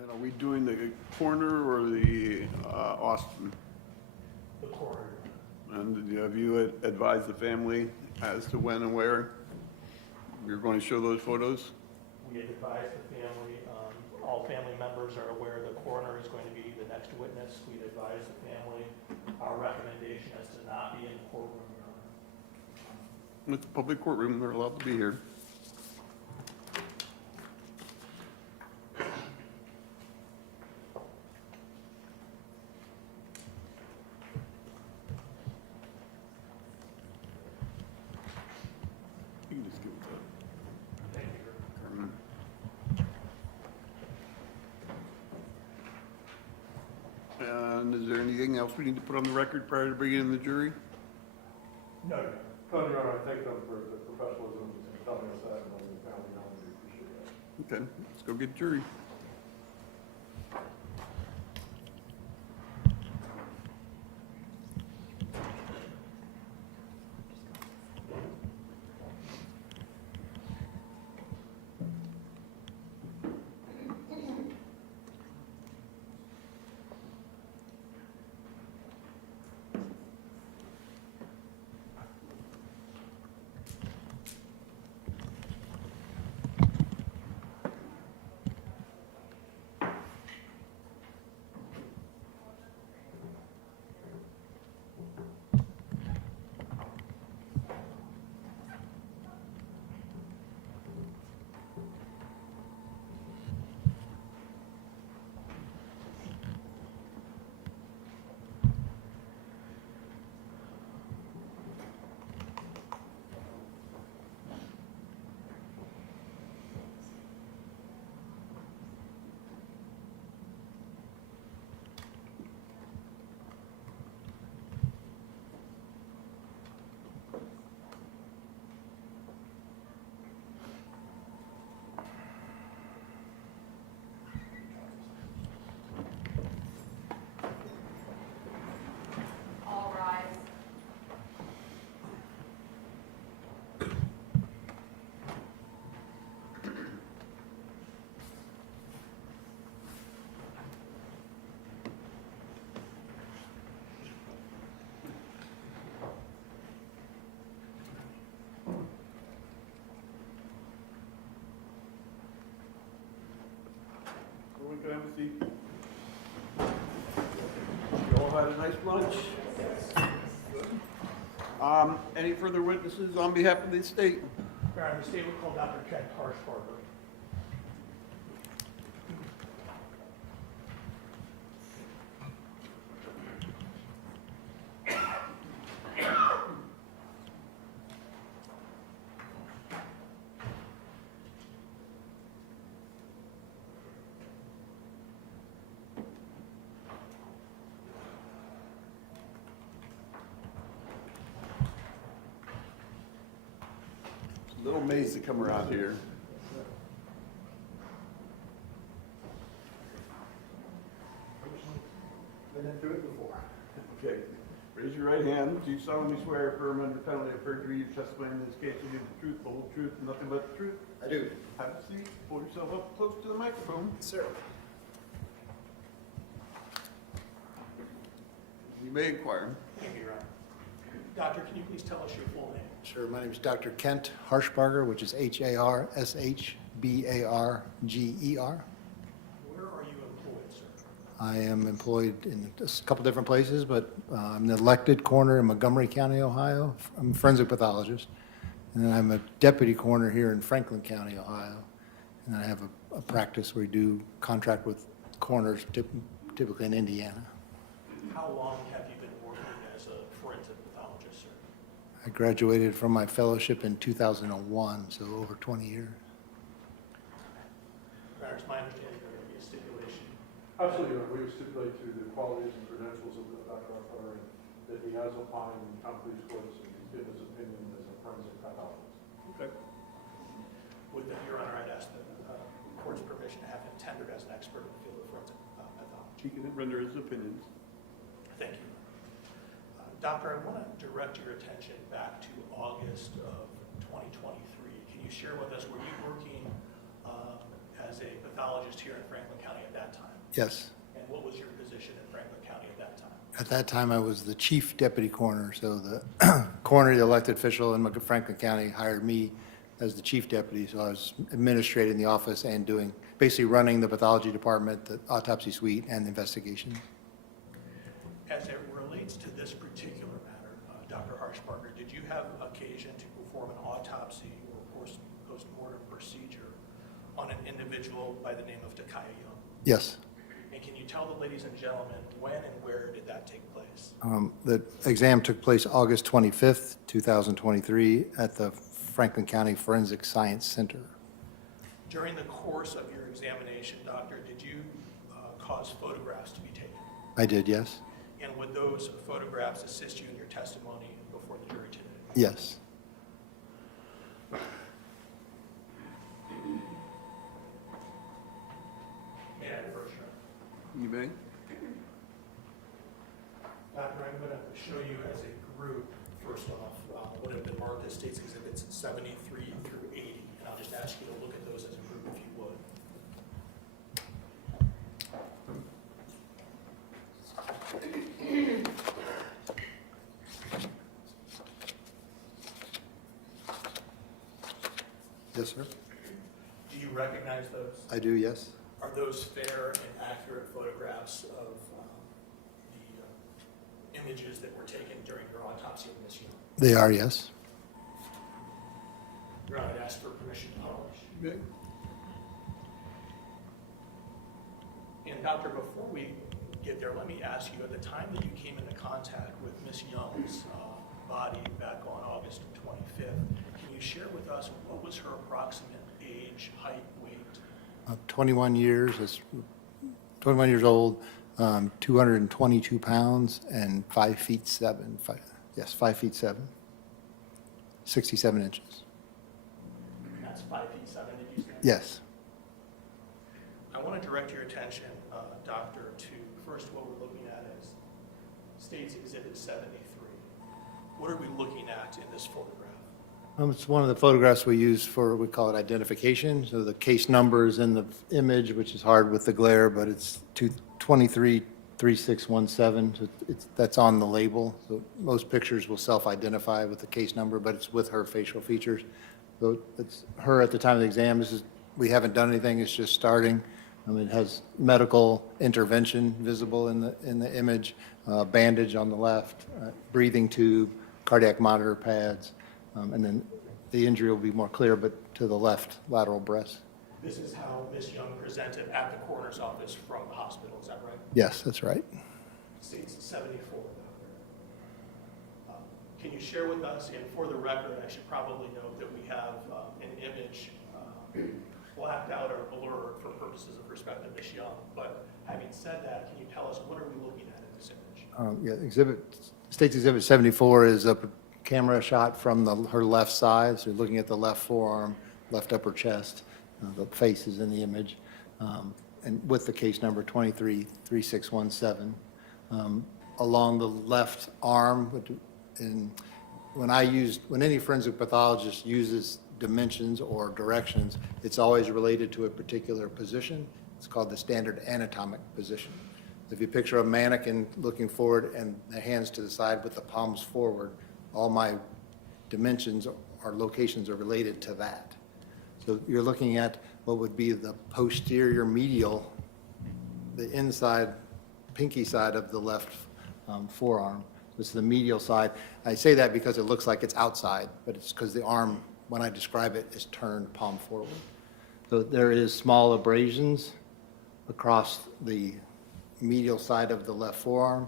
And are we doing the coroner or the Austin? The coroner. And have you advised the family as to when and where you're going to show those photos? We had advised the family, all family members are aware the coroner is going to be the next witness. We'd advised the family, our recommendation is to not be in the courtroom, Your Honor. It's a public courtroom, they're allowed to be here. You can just give it to Thank you, Your Honor. Carmen. And is there anything else we need to put on the record prior to bringing in the jury? No, Your Honor. Connor, Your Honor, I thank them for the professionalism in telling us that, and letting the family know, we appreciate that. Okay, let's go get jury. All rise. Everyone can have a seat. You all had a nice lunch? Any further witnesses on behalf of the state? Your Honor, the state would call Dr. Kent Harshbarger. It's a little maze to come around here. Been through it before. Okay, raise your right hand. Do you solemnly swear or affirm under penalty of perjury you testify in this case to give the truth, the whole truth, and nothing but the truth? I do. Have a seat. Pull yourself up close to the microphone. Sir. You may inquire. Thank you, Your Honor. Doctor, can you please tell us your full name? Sure. My name is Dr. Kent Harshbarger, which is Harshbarger. Where are you employed, sir? I am employed in a couple different places, but I'm the elected coroner in Montgomery County, Ohio. I'm a forensic pathologist. And then I'm a deputy coroner here in Franklin County, Ohio. And then I have a practice where we do contract with coroners, typically in Indiana. How long have you been working as a forensic pathologist, sir? I graduated from my fellowship in 2001, so over 20 years. Your Honor, it's my understanding there will be a stipulation. Absolutely, Your Honor. We would stipulate to the qualities and credentials of Dr. Harshbarger that he has opined in county police courts and he's given his opinion as a forensic pathologist. Okay. With that, Your Honor, I'd ask the court's permission to have him tendered as an expert in the field of forensic pathology. He can render his opinions. Thank you. Doctor, I want to direct your attention back to August of 2023. Can you share with us, were you working as a pathologist here in Franklin County at that time? Yes. And what was your position in Franklin County at that time? At that time, I was the chief deputy coroner, so the coroner, the elected official in Franklin County, hired me as the chief deputy, so I was administrating the office and doing, basically running the pathology department, the autopsy suite, and the investigation. As it relates to this particular matter, Dr. Harshbarger, did you have occasion to perform an autopsy or post-mortem procedure on an individual by the name of Kiya? Yes. And can you tell the ladies and gentlemen when and where did that take place? The exam took place August 25th, 2023, at the Franklin County Forensic Science Center. During the course of your examination, doctor, did you cause photographs to be taken? I did, yes. And would those photographs assist you in your testimony before the jury today? Yes. May I have your first round? You may. Doctor, I'm going to show you as a group, first off, what have been marked as State's Exhibits 73 through 80, and I'll just ask you to look at those as a group if you would. Yes, sir. Do you recognize those? I do, yes. Are those fair and accurate photographs of the images that were taken during your autopsy of Miss Young? They are, yes. Your Honor, I'd ask for permission to publish. You may. And doctor, before we get there, let me ask you, at the time that you came into contact with Miss Young's body back on August 25th, can you share with us what was her approximate age, height, weight? 21 years, is 21 years old, 222 pounds, and 5 feet 7. 5 feet 7, 67 inches. And that's 5 feet 7, did you say? Yes. I want to direct your attention, doctor, to first what we're looking at is State's Exhibit 73. What are we looking at in this photograph? It's one of the photographs we use for, we call it identification. So the case number is in the image, which is hard with the glare, but it's 233617. So that's on the label. So most pictures will self-identify with the case number, but it's with her facial features. So it's her at the time of the exam. We haven't done anything. It's just starting. It has medical intervention visible in the image, bandage on the left, breathing tube, cardiac monitor pads. And then the injury will be more clear, but to the left lateral breast. This is how Miss Young presented at the coroner's office from the hospital, is that right? Yes, that's right. State's 74. Can you share with us, and for the record, I should probably note that we have an image blacked out or blurred for purposes of respect to Miss Young, but having said that, can you tell us what are we looking at in this image? State's Exhibit 74 is a camera shot from her left side, so you're looking at the left forearm, left upper chest, the face is in the image, and with the case number 233617. Along the left arm, when any forensic pathologist uses dimensions or directions, it's always related to a particular position. It's called the standard anatomic position. If you picture a mannequin looking forward and the hands to the side with the palms forward, all my dimensions or locations are related to that. So you're looking at what would be the posterior medial, the inside pinky side of the left forearm. This is the medial side. I say that because it looks like it's outside, but it's because the arm, when I describe it, is turned palm forward. So there is small abrasions across the medial side of the left forearm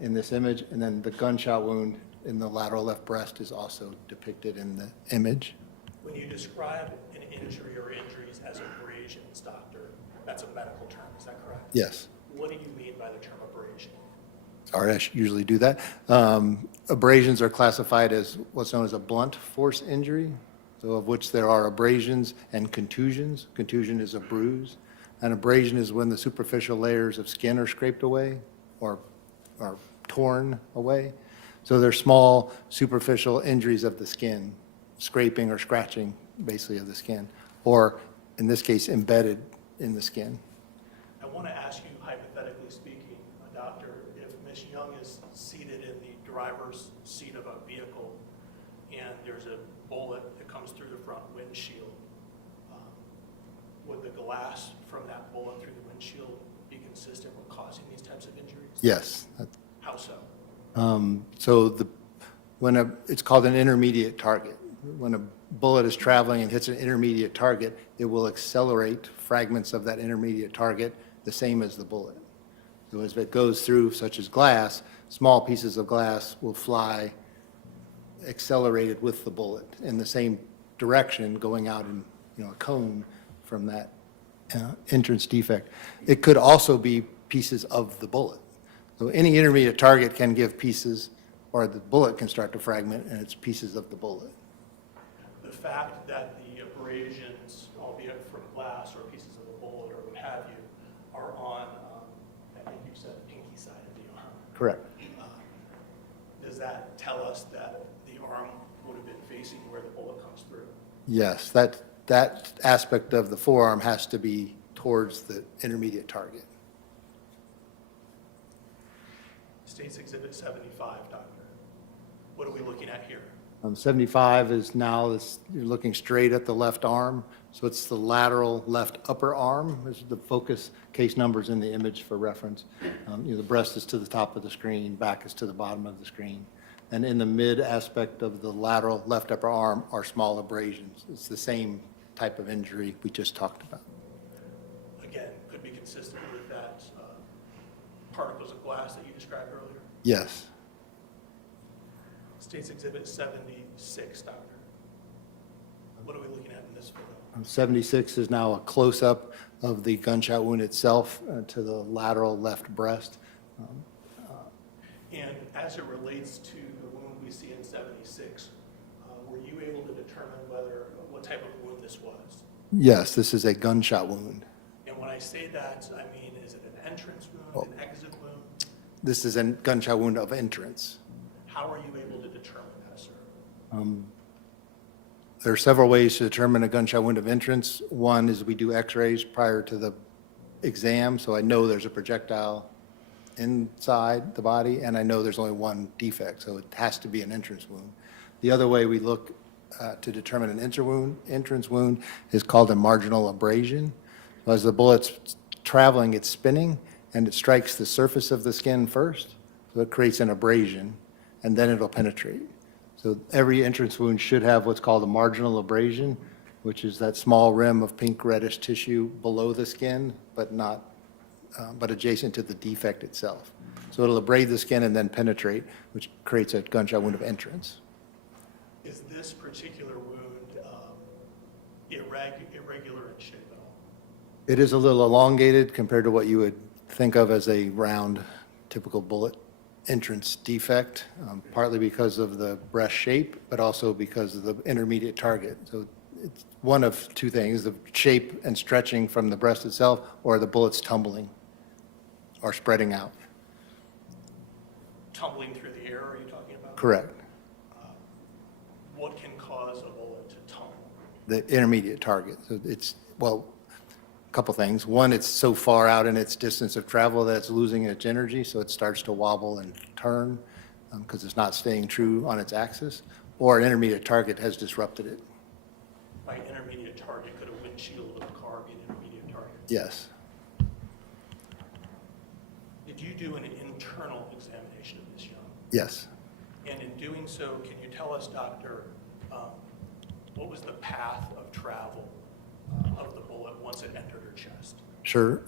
in this image, and then the gunshot wound in the lateral left breast is also depicted in the image. When you describe an injury or injuries as abrasions, doctor, that's a medical term, is that correct? Yes. What do you mean by the term abrasion? Sorry, I usually do that. Abrasions are classified as what's known as a blunt force injury, so of which there are abrasions and contusions. Contusion is a bruise. An abrasion is when the superficial layers of skin are scraped away or torn away. So they're small superficial injuries of the skin, scraping or scratching basically of the skin. Or in this case, embedded in the skin. I want to ask you, hypothetically speaking, Doctor, if Ms. Young is seated in the driver's seat of a vehicle and there's a bullet that comes through the front windshield, would the glass from that bullet through the windshield be consistent with causing these types of injuries? Yes. How so? It's called an intermediate target. When a bullet is traveling and hits an intermediate target, it will accelerate fragments of that intermediate target the same as the bullet. So as it goes through, such as glass, small pieces of glass will fly accelerated with the bullet in the same direction, going out in a cone from that entrance defect. It could also be pieces of the bullet. So any intermediate target can give pieces, or the bullet can start to fragment, and it's pieces of the bullet. The fact that the abrasions, albeit from glass or pieces of the bullet or what have you, are on, I think you said the pinky side of the arm. Correct. Does that tell us that the arm would have been facing where the bullet comes through? Yes, that aspect of the forearm has to be towards the intermediate target. State's Exhibit 75, Doctor. What are we looking at here? 75 is now, you're looking straight at the left arm, so it's the lateral left upper arm. This is the focus case numbers in the image for reference. The breast is to the top of the screen, back is to the bottom of the screen. And in the mid aspect of the lateral left upper arm are small abrasions. It's the same type of injury we just talked about. Again, could be consistent with that particles of glass that you described earlier? Yes. State's Exhibit 76, Doctor. What are we looking at in this photo? 76 is now a close-up of the gunshot wound itself to the lateral left breast. And as it relates to the wound we see in 76, were you able to determine what type of wound this was? Yes, this is a gunshot wound. And when I say that, I mean, is it an entrance wound, an exit wound? This is a gunshot wound of entrance. How are you able to determine that, sir? There are several ways to determine a gunshot wound of entrance. One is we do x-rays prior to the exam, so I know there's a projectile inside the body, and I know there's only one defect, so it has to be an entrance wound. The other way we look to determine an entrance wound is called a marginal abrasion. So as the bullet's traveling, it's spinning, and it strikes the surface of the skin first, so it creates an abrasion, and then it'll penetrate. So every entrance wound should have what's called a marginal abrasion, which is that small rim of pink reddish tissue below the skin, but adjacent to the defect itself. So it'll abrade the skin and then penetrate, which creates a gunshot wound of entrance. Is this particular wound irregular in shape at all? It is a little elongated compared to what you would think of as a round, typical bullet entrance defect, partly because of the breast shape, but also because of the intermediate target. So it's one of two things, the shape and stretching from the breast itself, or the bullets tumbling or spreading out. Tumbling through the air, are you talking about? Correct. What can cause a bullet to tumble? The intermediate target. So it's, well, a couple things. One, it's so far out in its distance of travel that it's losing its energy, so it starts to wobble and turn because it's not staying true on its axis, or an intermediate target has disrupted it. By intermediate target, could a windshield of a car be an intermediate target? Yes. Did you do an internal examination of Ms. Young? Yes. And in doing so, can you tell us, Doctor, what was the path of travel of the bullet once it entered her chest? Sure.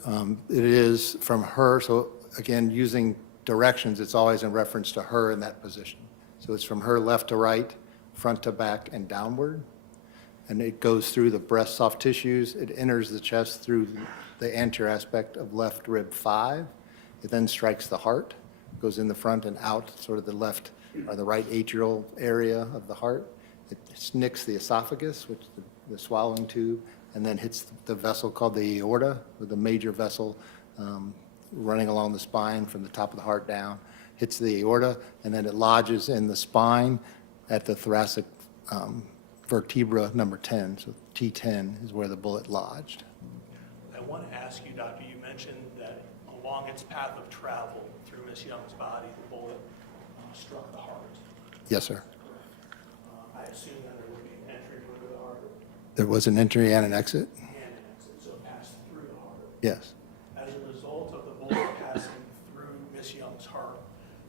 It is from her, so again, using directions, it's always in reference to her in that position. So it's from her left to right, front to back, and downward. And it goes through the breast soft tissues. It enters the chest through the anterior aspect of left rib 5. It then strikes the heart, goes in the front and out, sort of the left or the right atrial area of the heart. It nicks the esophagus, which is the swallowing tube, and then hits the vessel called the aorta, with the major vessel running along the spine from the top of the heart down, hits the aorta, and then it lodges in the spine at the thoracic vertebra number 10, so T10 is where the bullet lodged. I want to ask you, doctor, you mentioned that along its path of travel through Miss Young's body, the bullet struck the heart. Yes, sir. I assume that there would be an entry into the heart There was an entry and an exit? and an exit, so it passed through the heart. Yes. As a result of the bullet passing through Miss Young's heart,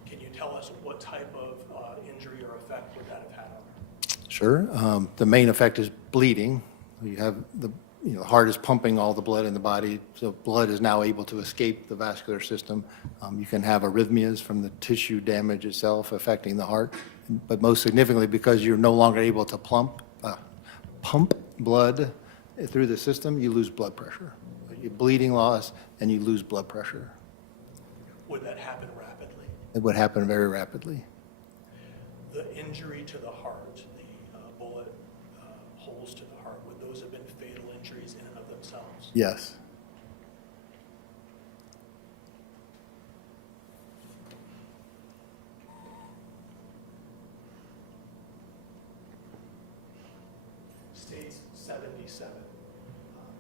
can you tell us what type of injury or effect would that have had on her? Sure. The main effect is bleeding. You have the heart is pumping all the blood in the body, so blood is now able to escape the vascular system. You can have arrhythmias from the tissue damage itself affecting the heart, but most significantly because you're no longer able to pump blood through the system, you lose blood pressure. You bleeding loss and you lose blood pressure. Would that happen rapidly? It would happen very rapidly. The injury to the heart, the bullet holes to the heart, would those have been fatal injuries in and of themselves? Yes. States 77.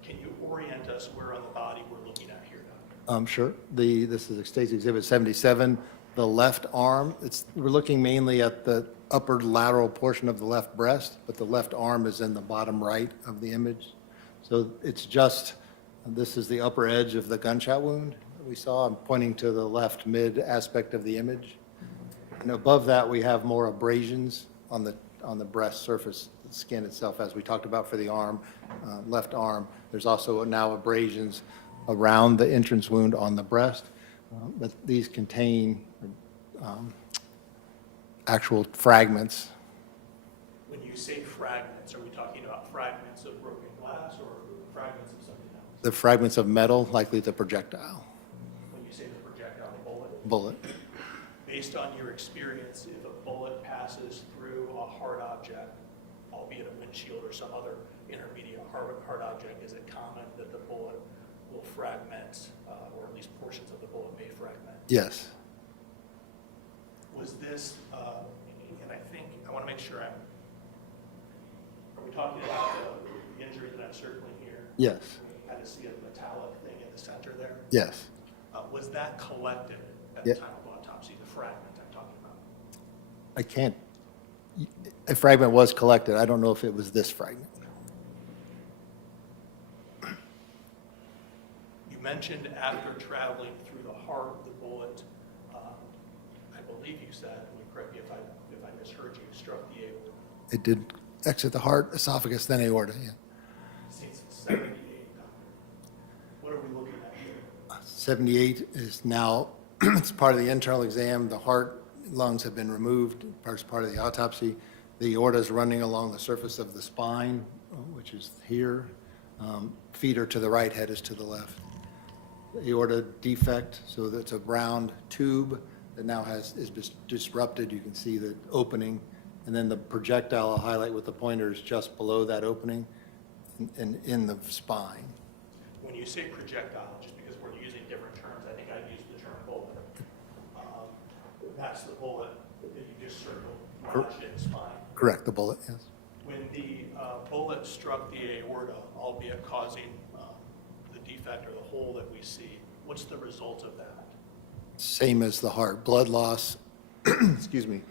Can you orient us where on the body we're looking at here, doctor? Sure. This is State's Exhibit 77. The left arm, we're looking mainly at the upper lateral portion of the left breast, but the left arm is in the bottom right of the image. So this is the upper edge of the gunshot wound that we saw. I'm pointing to the left mid aspect of the image. And above that, we have more abrasions on the breast surface, the skin itself, as we talked about for the arm, left arm. There's also now abrasions around the entrance wound on the breast, but these contain actual fragments. When you say fragments, are we talking about fragments of broken glass or fragments of something else? The fragments of metal, likely the projectile When you say the projectile bullet. based on your experience, if a bullet passes through a hard object, albeit a windshield or some other intermediate hard object, is it common that the bullet will fragment, or at least portions of the bullet may fragment? Yes. Was this, and I want to make sure are we talking about the injury that I'm circling here? Yes. I had to see a metallic thing in the center there. Yes. Was that collected at Yeah. the time of autopsy, the fragment I'm talking about? I can't, a fragment was collected. I don't know if it was this fragment. You mentioned after traveling through the heart, the bullet, I believe you said, and correct me if I misheard you, struck the aorta. It did exit the heart, esophagus, then aorta. Yeah. Since 78, doctor. What are we looking at here? 78 is now, it's part of the internal exam. The heart, lungs have been removed as part of the autopsy. The aorta is running along the surface of the spine, which is here. Feet are to the right, head is to the left. Aorta defect, so that's a round tube that now is disrupted. You can see the opening. And then the projectile I'll highlight with the pointer is just below that opening and in the spine. When you say projectile, just because we're using different terms, I think I've used the term bullet. That's the bullet that you just circled, lodged in the spine. Correct, the bullet, yes. When the bullet struck the aorta, albeit causing the defect or the hole that we see, what's the result of that? Same as the heart, blood loss, excuse me,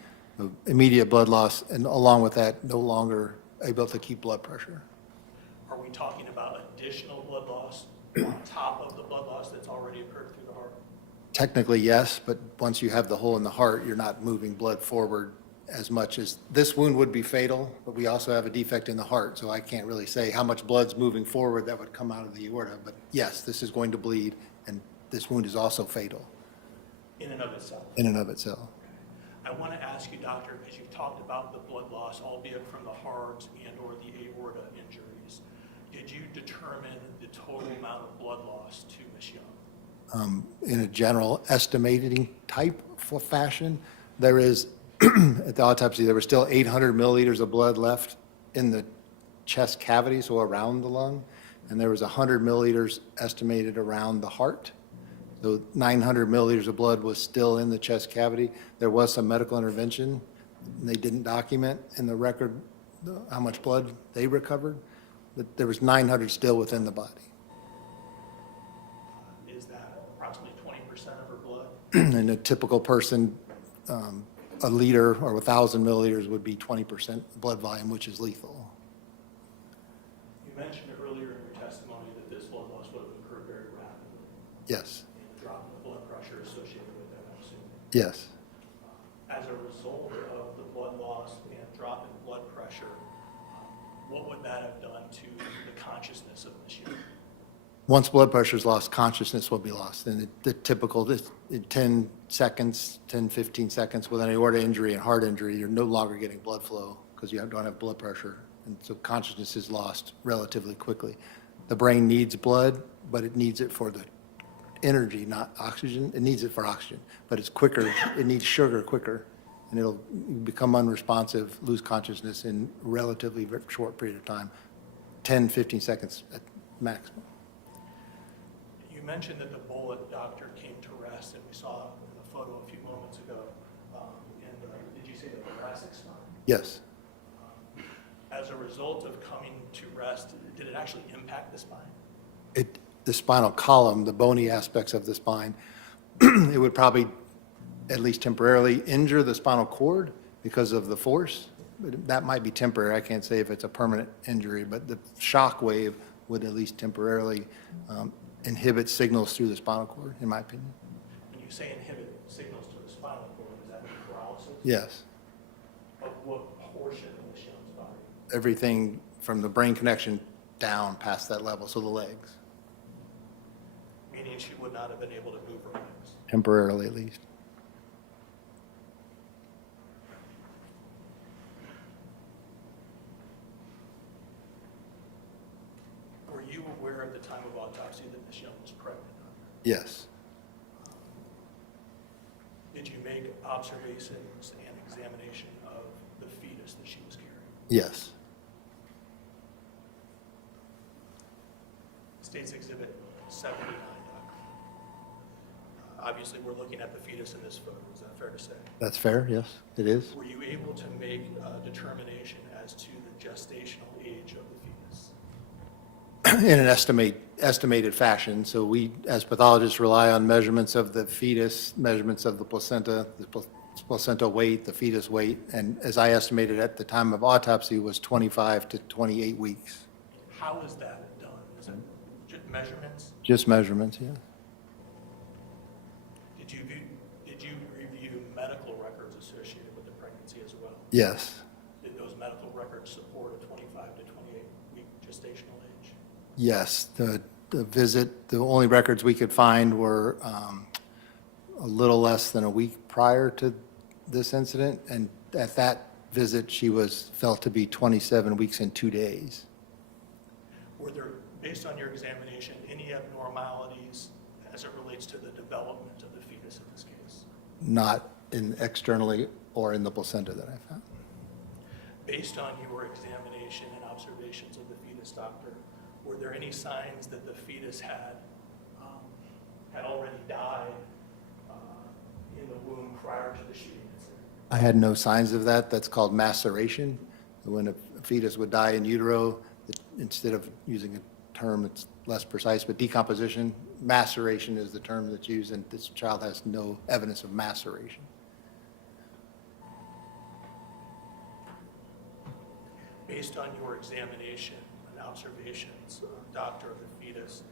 immediate blood loss, and along with that, no longer able to keep blood pressure. Are we talking about additional blood loss on top of the blood loss that's already occurred through the heart? Technically, yes, but once you have the hole in the heart, you're not moving blood forward as much as, this wound would be fatal, but we also have a defect in the heart, so I can't really say how much blood's moving forward that would come out of the aorta, but yes, this is going to bleed, and this wound is also fatal In and of itself. in and of itself. I want to ask you, doctor, because you've talked about the blood loss, albeit from the heart and or the aorta injuries. Did you determine the total amount of blood loss to Ms. Young? In a general estimating type for fashion, there is, at the autopsy, there was still 800 milliliters of blood left in the chest cavity, so around the lung, and there was 100 milliliters estimated around the heart. So 900 milliliters of blood was still in the chest cavity. There was some medical intervention. They didn't document in the record how much blood they recovered, but there was 900 still within the body. Is that approximately 20% of her blood? And a typical person, a liter or 1,000 milliliters would be 20% blood volume, which is lethal. You mentioned earlier in your testimony that this blood loss would have occurred very rapidly. Yes, And the drop in the blood pressure associated with that, I'm assuming. yes. As a result of the blood loss and drop in blood pressure, what would that have done to the consciousness of Ms. Young? Once blood pressure is lost, consciousness will be lost. And the typical, in 10 seconds, 10, 15 seconds with an aorta injury and heart injury, you're no longer getting blood flow because you don't have blood pressure. And so consciousness is lost relatively quickly. The brain needs blood, but it needs it for the energy, not oxygen. It needs it for oxygen, but it's quicker. It needs sugar quicker, and it'll become unresponsive, lose consciousness in relatively short period of time, 10, 15 seconds at maximum. You mentioned that the bullet doctor came to rest, and we saw in the photo a few moments ago, did you say the thoracic spine? Yes, As a result of coming to rest, did it actually impact the spine? the spinal column, the bony aspects of the spine, it would probably, at least temporarily, injure the spinal cord because of the force. But that might be temporary. I can't say if it's a permanent injury, but the shock wave would at least temporarily inhibit signals through the spinal cord, in my opinion. When you say inhibit signals to the spinal cord, does that mean paralysis? Yes. Of what portion of Ms. Young's body? Everything from the brain connection down past that level, so the legs, Meaning she would not have been able to move her legs. temporarily at least. Were you aware at the time of autopsy that Ms. Young was pregnant? Yes, Did you make observations and examination of the fetus that she was carrying? yes, State's Exhibit 79, Doctor. Obviously, we're looking at the fetus in this photo. Is that fair to say? that's fair, yes, it is. Were you able to make a determination as to the gestational age of the fetus? In an estimated fashion. So we, as pathologists, rely on measurements of the fetus, measurements of the placenta weight, the fetus weight, and as I estimated at the time of autopsy was 25 to 28 weeks. How is that done? Is it just measurements? Just measurements, yeah. Did you review medical records associated with the pregnancy as well? Yes, Did those medical records support a 25 to 28 week gestational age? yes. The visit, the only records we could find were a little less than a week prior to this incident, and at that visit, she was felt to be 27 weeks and 2 days. Were there, based on your examination, any abnormalities as it relates to the development of the fetus in this case? Not in externally or in the placenta that I found. Based on your examination and observations of the fetus, doctor, were there any signs that the fetus had already died in the womb prior to the shooting incident? I had no signs of that. That's called maceration. When a fetus would die in utero, instead of using a term, it's less precise, but decomposition, maceration is the term that's used, and this child has no evidence of maceration. Based on your examination and observations, doctor of the fetus,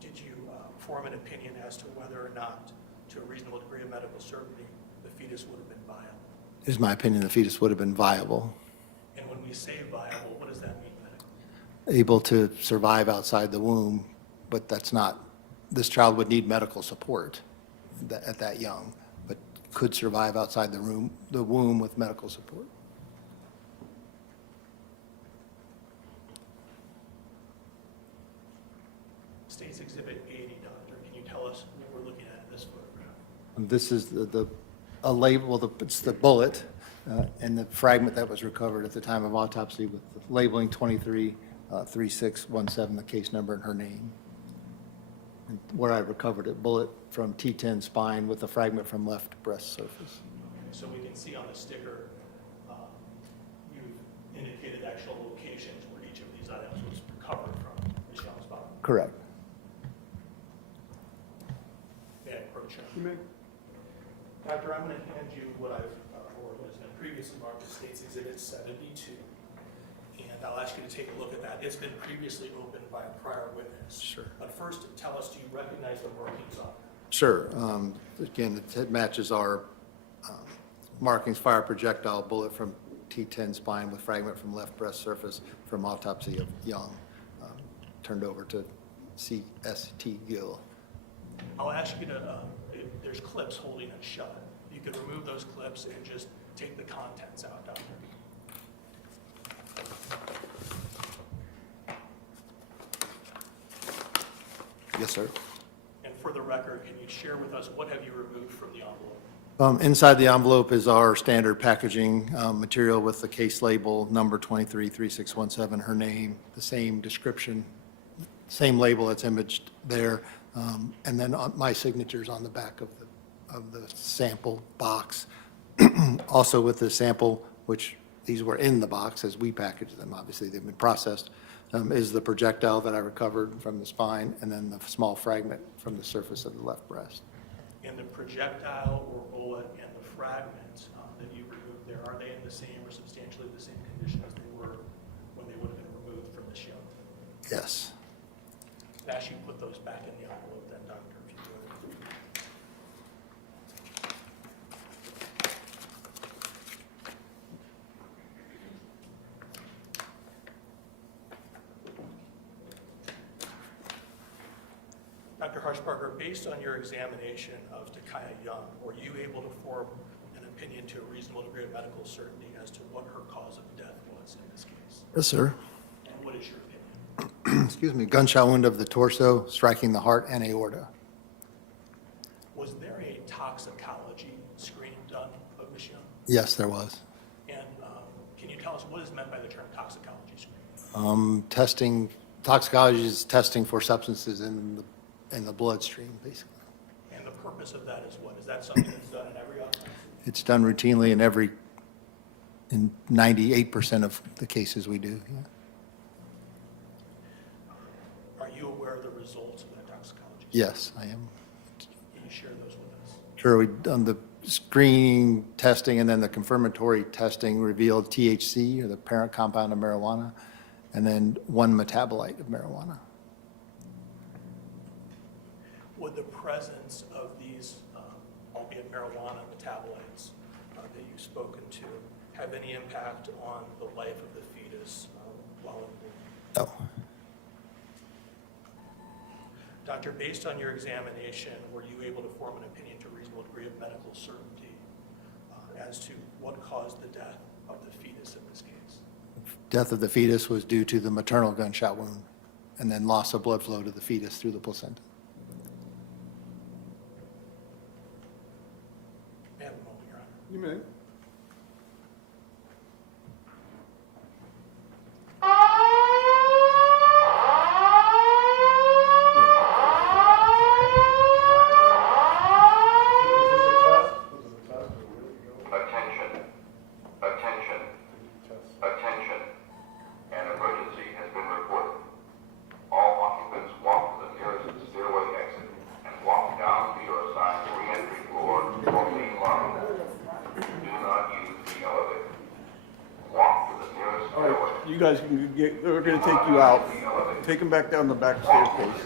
did you form an opinion as to whether or not, to a reasonable degree of medical certainty, the fetus would have been viable? It is my opinion the fetus would have been viable, And when we say viable, what does that mean medically? able to survive outside the womb, but that's not, this child would need medical support at that young, but could survive outside the womb with medical support. State's Exhibit 80, doctor, can you tell us what we're looking at in this photograph? This is a label, it's the bullet and the fragment that was recovered at the time of autopsy with the labeling 233617, the case number and her name. And where I recovered it, bullet from T10 spine with a fragment from left breast surface. So we can see on the sticker, you've indicated that actual locations where each of these items was recovered from Ms. Young's body. Correct. May I approach you? You may. Doctor, I'm going to hand you what I've, or what has been previously marked as State's Exhibit 72. And I'll ask you to take a look at that. It's been previously opened by a prior witness. Sure. But first, tell us, do you recognize the markings on it? Sure. Again, it matches our markings, fire projectile, bullet from T10 spine with fragment from left breast surface from autopsy of Young, turned over to CST Gill. I'll ask you to, there's clips holding it shut. You could remove those clips and just take the contents out, Doctor. Yes, sir. And for the record, can you share with us what have you removed from the envelope? Inside the envelope is our standard packaging material with the case label, number 233617, her name, the same description, same label that's imaged there, and then my signatures on the back of the sample box. Also with the sample, which these were in the box as we packaged them, obviously they've been processed, is the projectile that I recovered from the spine, and then the small fragment from the surface of the left breast. And the projectile or bullet and the fragment that you removed there, are they in the same or substantially the same condition as they were when they would have been removed from the show? Yes. I'd ask you to put those back in the envelope then, Doctor, if you would. Dr. Harshbarger, based on your examination of Kiya Young, were you able to form an opinion to a reasonable degree of medical certainty as to what her cause of death was in this case? Yes, sir. And what is your opinion? Excuse me, gunshot wound of the torso, striking the heart and aorta. Was there a toxicology screen done of Ms. Young? Yes, there was. And can you tell us what is meant by the term toxicology screen? Testing, toxicology is testing for substances in the bloodstream, basically. And the purpose of that is what? Is that something that's done in every autopsy? It's done routinely in 98% of the cases we do, yeah. Are you aware of the results of that toxicology? Yes, I am. Can you share those with us? Sure, we've done the screening testing, and then the confirmatory testing revealed THC, or the parent compound of marijuana, and then one metabolite of marijuana. Would the presence of these, albeit marijuana metabolites that you've spoken to, have any impact on the life of the fetus while in womb? No. Doctor, based on your examination, were you able to form an opinion to a reasonable degree of medical certainty as to what caused the death of the fetus in this case? Death of the fetus was due to the maternal gunshot wound, and then loss of blood flow to the fetus through the placenta. May I have a moment, Your Honor? You may. You guys can get, we're gonna take you out. Take them back down the back staircase.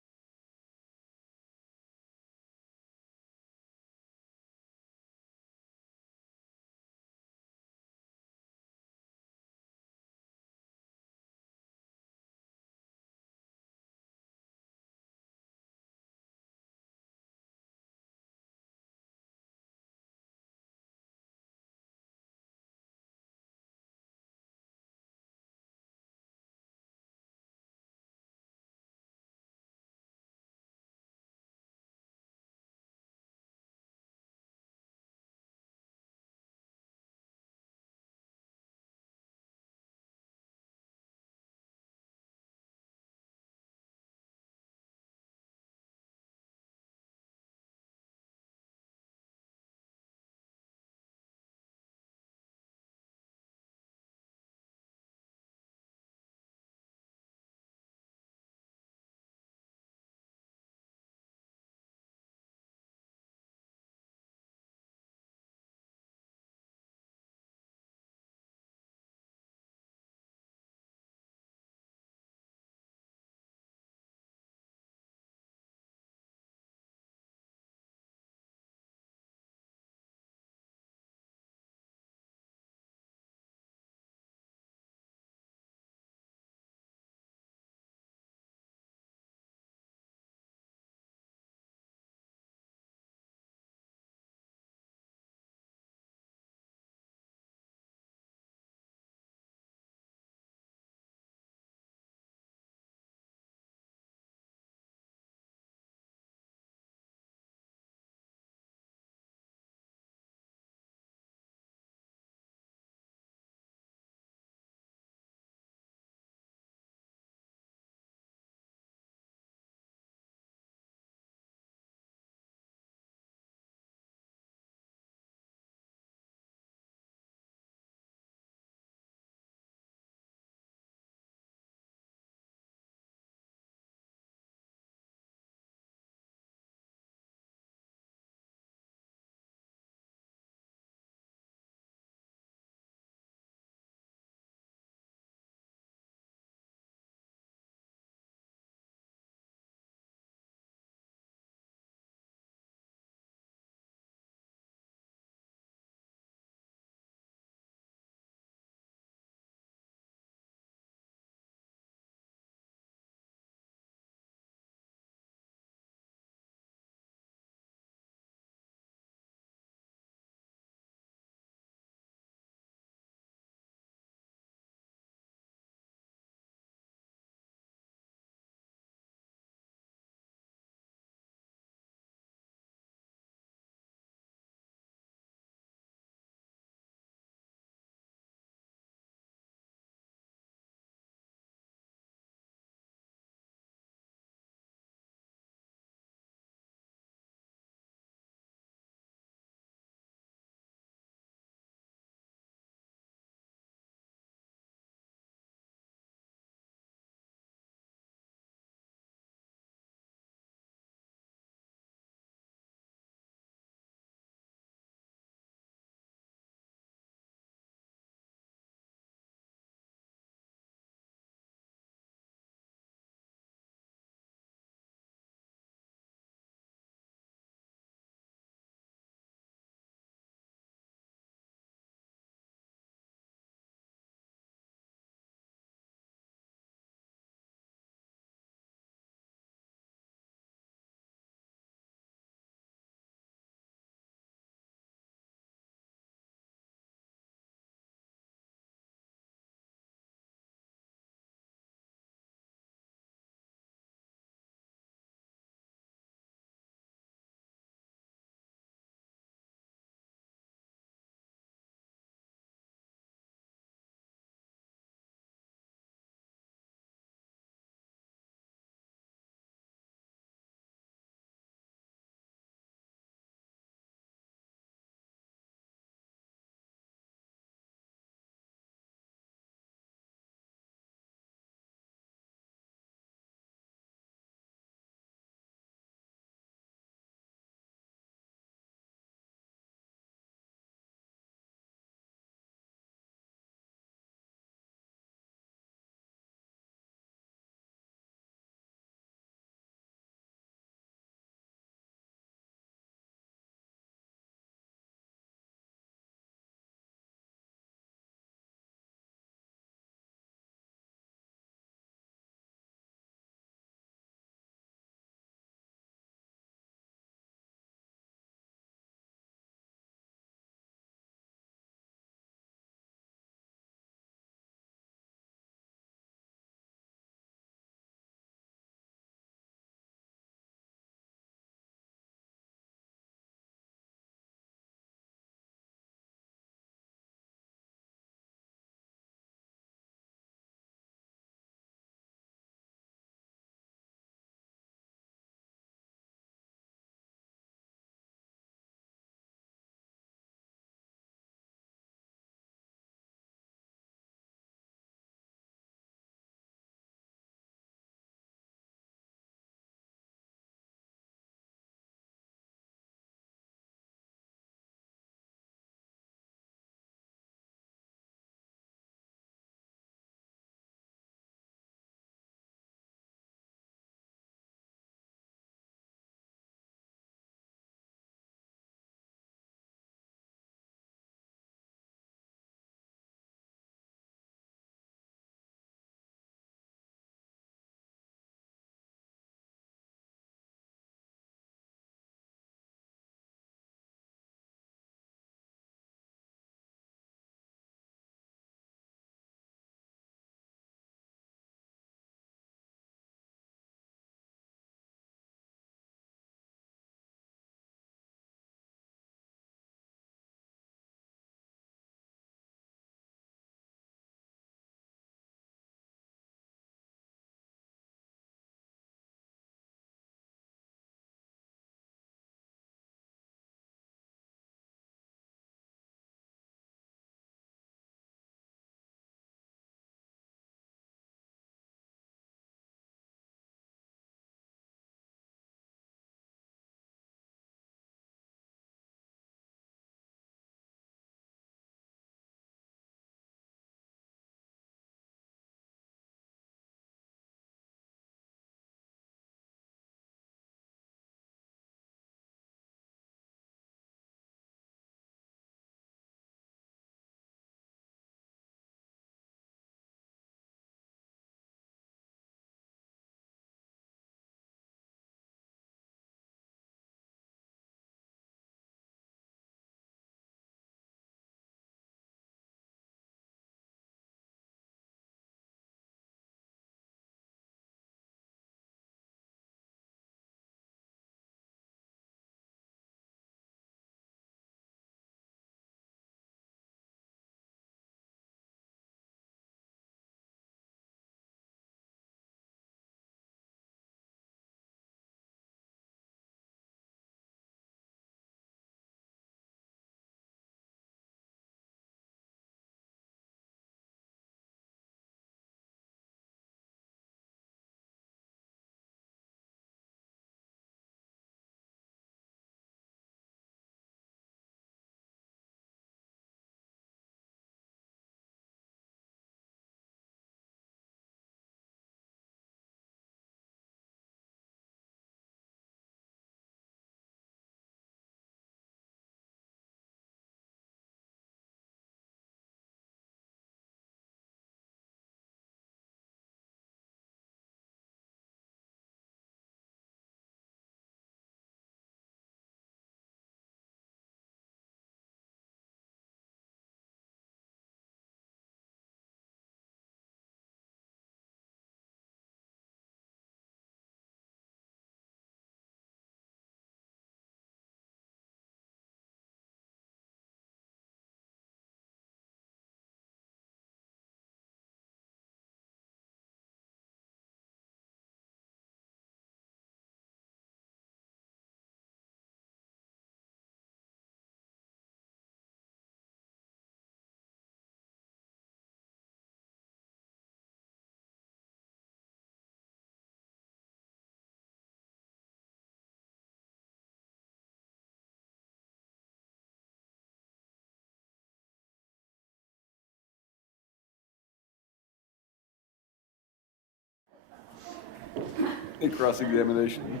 in cross-examination.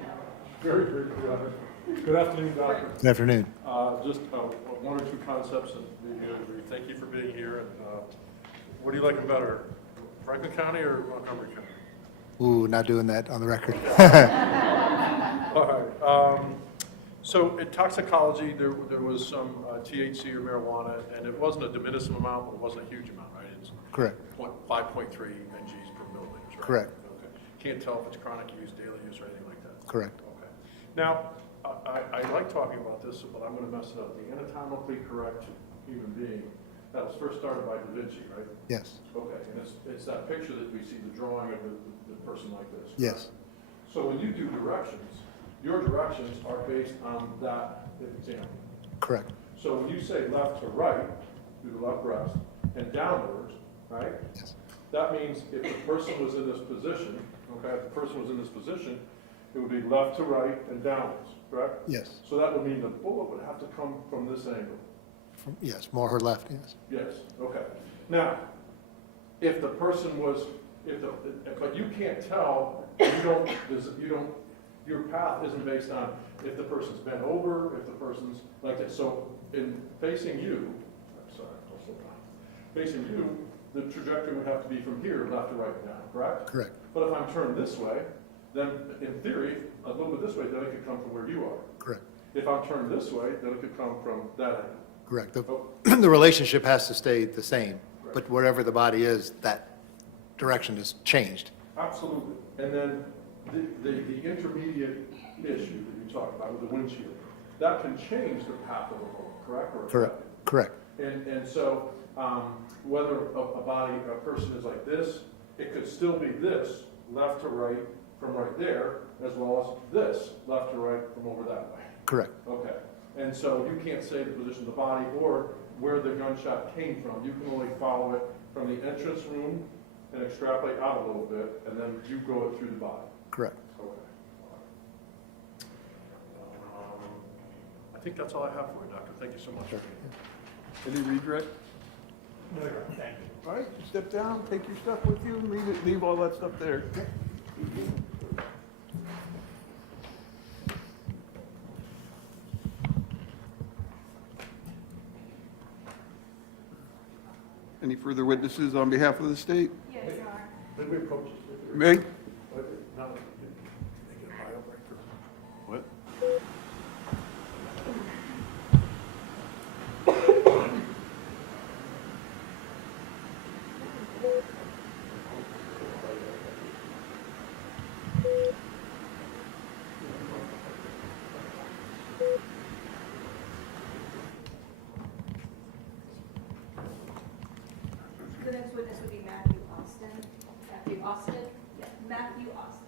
Very briefly, good afternoon, Doctor. Good afternoon. Just one or two concepts, and we thank you for being here. And what are you liking better, Franklin County or Montgomery County? Ooh, not doing that on the record. All right. So in toxicology, there was some THC or marijuana, and it wasn't a de minimis amount, but it wasn't a huge amount, right? It's Correct. 5.3 mgs per milliliters, right? Correct. Okay. Can't tell if it's chronic use, daily use, or anything like that. Correct. Okay. Now, I like talking about this, but I'm going to mess it up. The anatomically correct human being, that was first started by Da Vinci, right? Yes. Okay, and it's that picture that we see, the drawing of the person like this. correct? Yes. So when you do directions, your directions are based on that example. Correct. So when you say left to right, do the left breast, and downwards, right? Yes. That means if the person was in this position, okay, if the person was in this position, it would be left to right and downwards, correct? Yes. So that would mean the bullet would have to come from this angle. Yes. More her left. Yes. Yes, okay. Now, if the person was, but you can't tell, your path isn't based on if the person's bent over, if the person's like this. So in facing you, I'm sorry, I'll slow down. Facing you, the trajectory would have to be from here, left to right down, correct? Correct. But if I'm turned this way, then in theory, a little bit this way, then it could come from where you are. Correct. If I'm turned this way, then it could come from that angle. Correct. Oh. The relationship has to stay the same, but wherever the body is, that direction is changed. Absolutely. And then the intermediate issue that you talked about with the windshield, that can change the path of a bullet, correct? Or Correct. Correct. And so whether a person is like this, it could still be this, left to right from right there, as well as this, left to right from over that way. Correct. Okay. And so you can't say the position of the body or where the gunshot came from. You can only follow it from the entrance room and extrapolate out a little bit, and then you go it through the body. Correct. Okay. I think that's all I have for you, Doctor. Thank you so much. Any redirect? No, Your Honor, thank you. All right, step down, take your stuff with you, and leave all that stuff there. Any further witnesses on behalf of the state? Yes, Your Honor. Then we approach it. May? Now, make it a biomechanics. What? The next witness would be Matthew Austin. Matthew Austin? Yeah, Matthew Austin.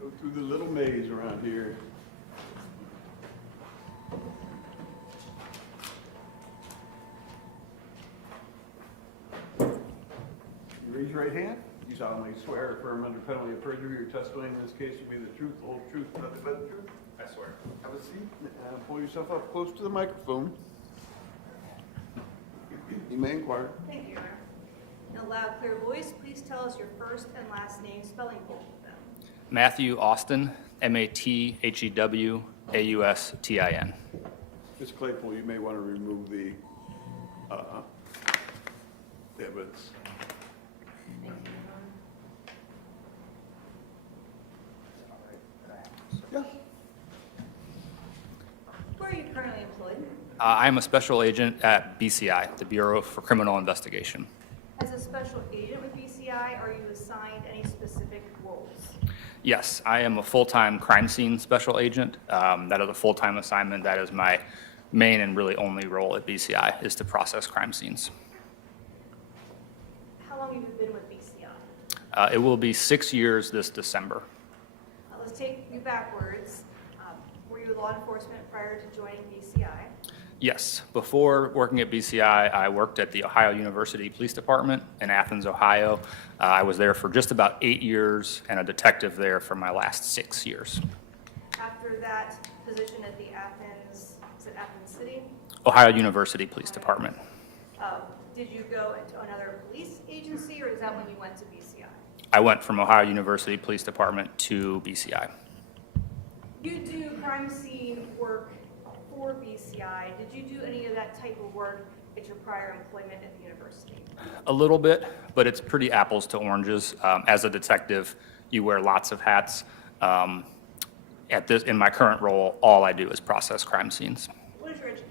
Go through the little maze around here. You raise your right hand. You solemnly swear or affirm under penalty of perjury your testimony in this case will be the truth, whole truth, nothing but the truth? I swear. Have a seat. Pull yourself up close to the microphone. You may inquire. Thank you, Your Honor. In a loud, clear voice, please tell us your first and last name, spelling both of them. Matthew Austin, Mathewaustin. Ms. Claypool, you may want to remove the evidence. Thank you, Your Honor. Yeah. Where are you currently employed? I am a special agent at BCI, the Bureau for Criminal Investigation. As a special agent with BCI, are you assigned any specific roles? Yes, I am a full-time crime scene special agent. That is a full-time assignment. That is my main and really only role at BCI, is to process crime scenes. How long have you been with BCI? It will be 6 years this December. Let's take you backwards. Were you law enforcement prior to joining BCI? Yes. Before working at BCI, I worked at the Ohio University Police Department in Athens, Ohio. I was there for just about 8 years and a detective there for my last 6 years. After that position at the Athens, is it Athens City? Ohio University Police Department. Did you go into another police agency, or is that when you went to BCI? I went from Ohio University Police Department to BCI. You do crime scene work for BCI. Did you do any of that type of work at your prior employment at the university? A little bit, but it's pretty apples to oranges. As a detective, you wear lots of hats. In my current role, all I do is process crime scenes. What is your education?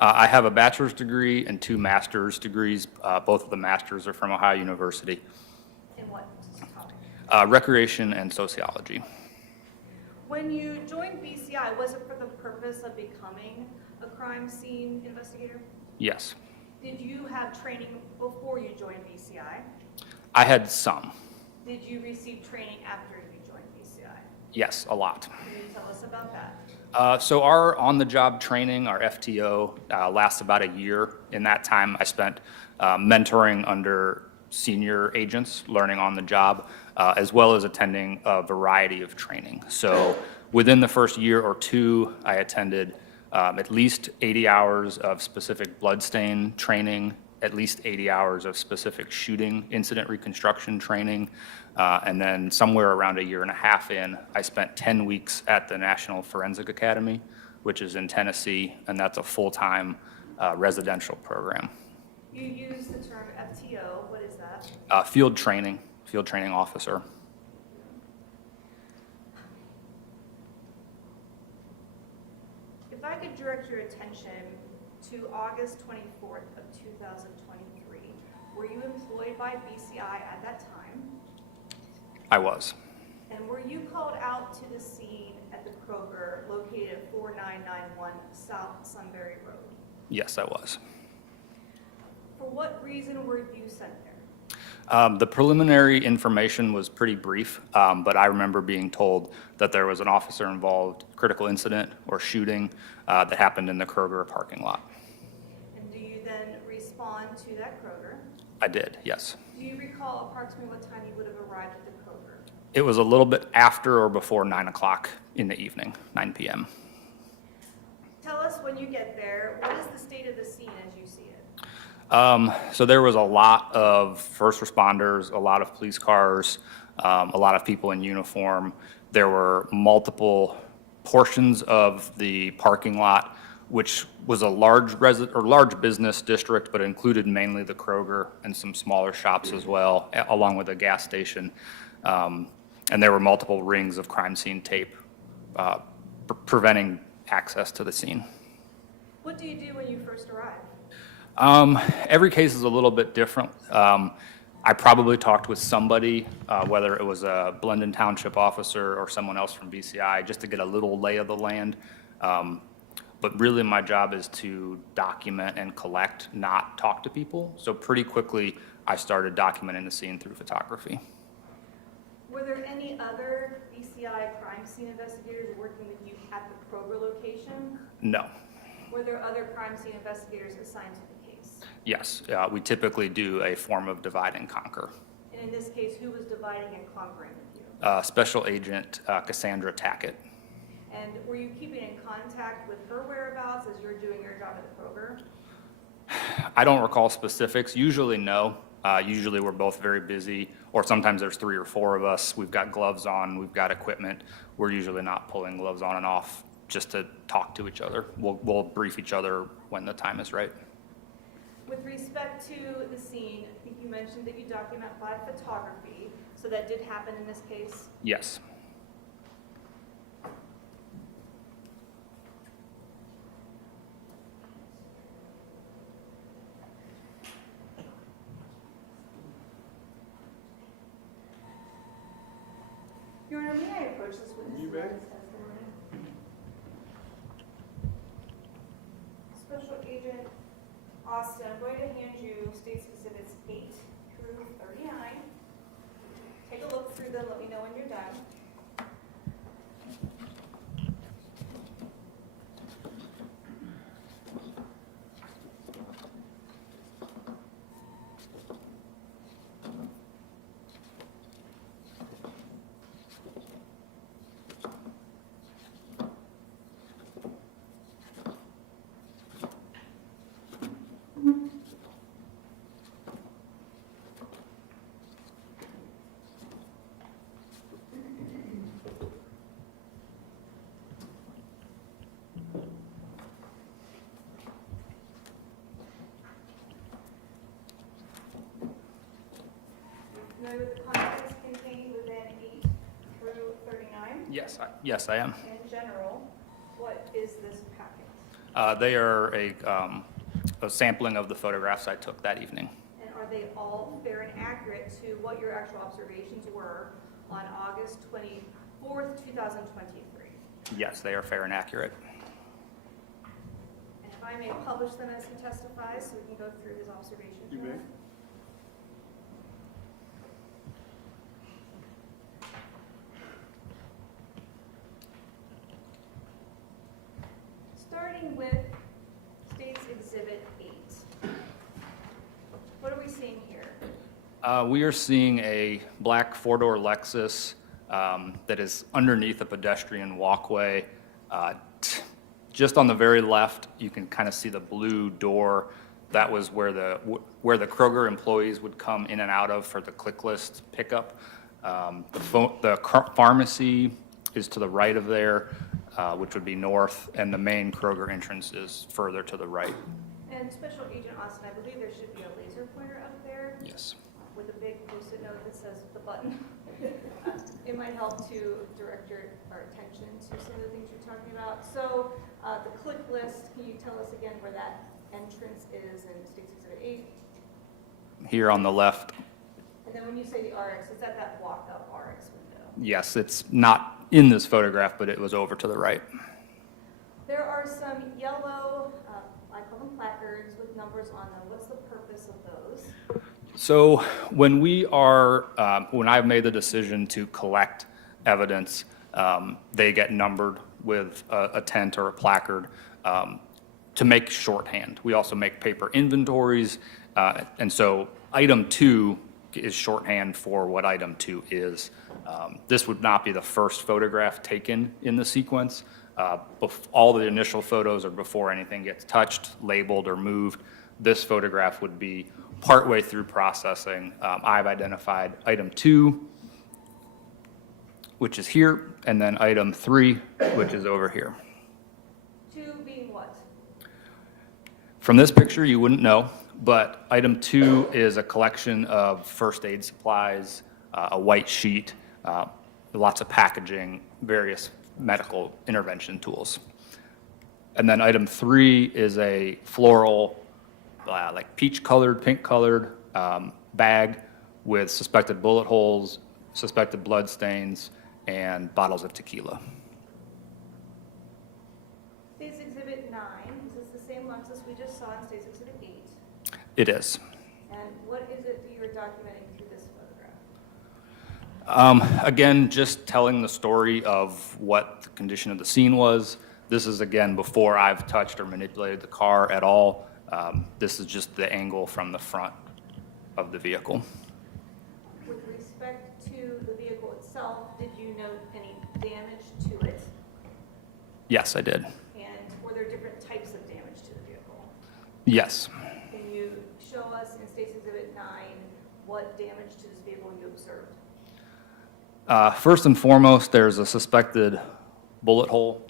I have a bachelor's degree and 2 master's degrees. Both of the masters are from Ohio University. In what topic? Recreation and sociology. When you joined BCI, was it for the purpose of becoming a crime scene investigator? Yes. Did you have training before you joined BCI? I had some. Did you receive training after you joined BCI? Yes, a lot. Can you tell us about that? So our on-the-job training, our FTO, lasts about a year. In that time, I spent mentoring under senior agents, learning on the job, as well as attending a variety of training. So within the first year or 2, I attended at least 80 hours of specific bloodstain training, at least 80 hours of specific shooting incident reconstruction training, and then somewhere around a year and a half in, I spent 10 weeks at the National Forensic Academy, which is in Tennessee, and that's a full-time residential program. You use the term FTO. What is that? Field training officer. If I could direct your attention to August 24th of 2023, were you employed by BCI at that time? I was. And were you called out to the scene at the Kroger located at 4991 South Sunbury Road? Yes, I was. For what reason were you sent there? The preliminary information was pretty brief, but I remember being told that there was an officer-involved critical incident or shooting that happened in the Kroger parking lot. And do you then respond to that Kroger? I did, yes. Do you recall approximately what time you would have arrived at the Kroger? It was a little bit after or before 9 o'clock in the evening, 9 p.m. Tell us when you get there, what is the state of the scene as you see it? So there was a lot of first responders, a lot of police cars, a lot of people in uniform. There were multiple portions of the parking lot, which was a large business district, but included mainly the Kroger and some smaller shops as well, along with a gas station. And there were multiple rings of crime scene tape preventing access to the scene. What do you do when you first arrive? Every case is a little bit different. I probably talked with somebody, whether it was a Blendon Township officer or someone else from BCI, just to get a little lay of the land. But really my job is to document and collect, not talk to people. So pretty quickly, I started documenting the scene through photography. Were there any other BCI crime scene investigators working with you at the Kroger location? No. Were there other crime scene investigators assigned to the case? Yes, we typically do a form of divide and conquer. And in this case, who was dividing and conquering with you? Special Agent Cassandra Tackett. And were you keeping in contact with her whereabouts as you're doing your job at the Kroger? I don't recall specifics. Usually, no. Usually, we're both very busy, or sometimes there's 3 or 4 of us. We've got gloves on, we've got equipment. We're usually not pulling gloves on and off just to talk to each other. We'll brief each other when the time is right. With respect to the scene, I think you mentioned that you document by photography, so that did happen in this case? Yes. Your Honor, may I approach this witness? You may. Special Agent Austin, I'm going to hand you State's Exhibits 8 through 39. Take a look through them, let me know when you're done. Yes, I am. In general, what is this packet? They are a sampling of the photographs I took that evening. And are they all fair and accurate to what your actual observations were on August 24th, 2023? Yes, they are fair and accurate. And if I may publish them as he testifies, so we can go through his observations. You may. Starting with State's Exhibit 8. What are we seeing here? We are seeing a black four-door Lexus that is underneath a pedestrian walkway. Just on the very left, you can kind of see the blue door. That was where the Kroger employees would come in and out of for the click list pickup. The pharmacy is to the right of there, which would be north, and the main Kroger entrance is further to the right. And Special Agent Austin, I believe there should be a laser pointer up there Yes. with a big post-it note that says the button. It might help to direct our attention to some of the things you're talking about. So the click list, can you tell us again where that entrance is in State's Exhibit 8? Here on the left, And then when you say the RX, is that that walk-up RX window? yes, it's not in this photograph, but it was over to the right. There are some yellow, I call them placards with numbers on them. What's the purpose of those? So when when I've made the decision to collect evidence, they get numbered with a tent or a placard to make shorthand. We also make paper inventories, and so item 2 is shorthand for what item 2 is. This would not be the first photograph taken in the sequence. All the initial photos are before anything gets touched, labeled, or moved. This photograph would be partway through processing. I've identified item 2, which is here, and then item 3, which is over here. 2 being what? From this picture, you wouldn't know, but item 2 is a collection of first aid supplies, a white sheet, lots of packaging, various medical intervention tools. And then item 3 is a floral, like peach-colored, pink-colored bag with suspected bullet holes, suspected blood stains, and bottles of tequila. State's Exhibit 9, is this the same Lexus we just saw in State's Exhibit 8? It is. And what is it that you're documenting through this photograph? Again, just telling the story of what the condition of the scene was. This is, again, before I've touched or manipulated the car at all. This is just the angle from the front of the vehicle. With respect to the vehicle itself, did you note any damage to it? Yes, I did. And were there different types of damage to the vehicle? Yes. Can you show us in State's Exhibit 9 what damage to this vehicle you observed? First and foremost, there's a suspected bullet hole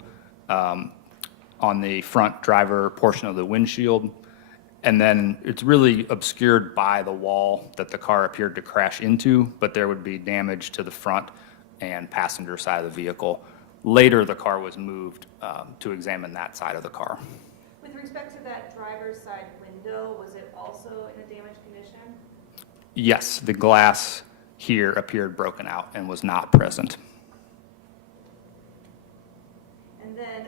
on the front driver portion of the windshield. And then it's really obscured by the wall that the car appeared to crash into, but there would be damage to the front and passenger side of the vehicle. Later, the car was moved to examine that side of the car. With respect to that driver's side window, was it also in a damaged condition? Yes, the glass here appeared broken out and was not present. And then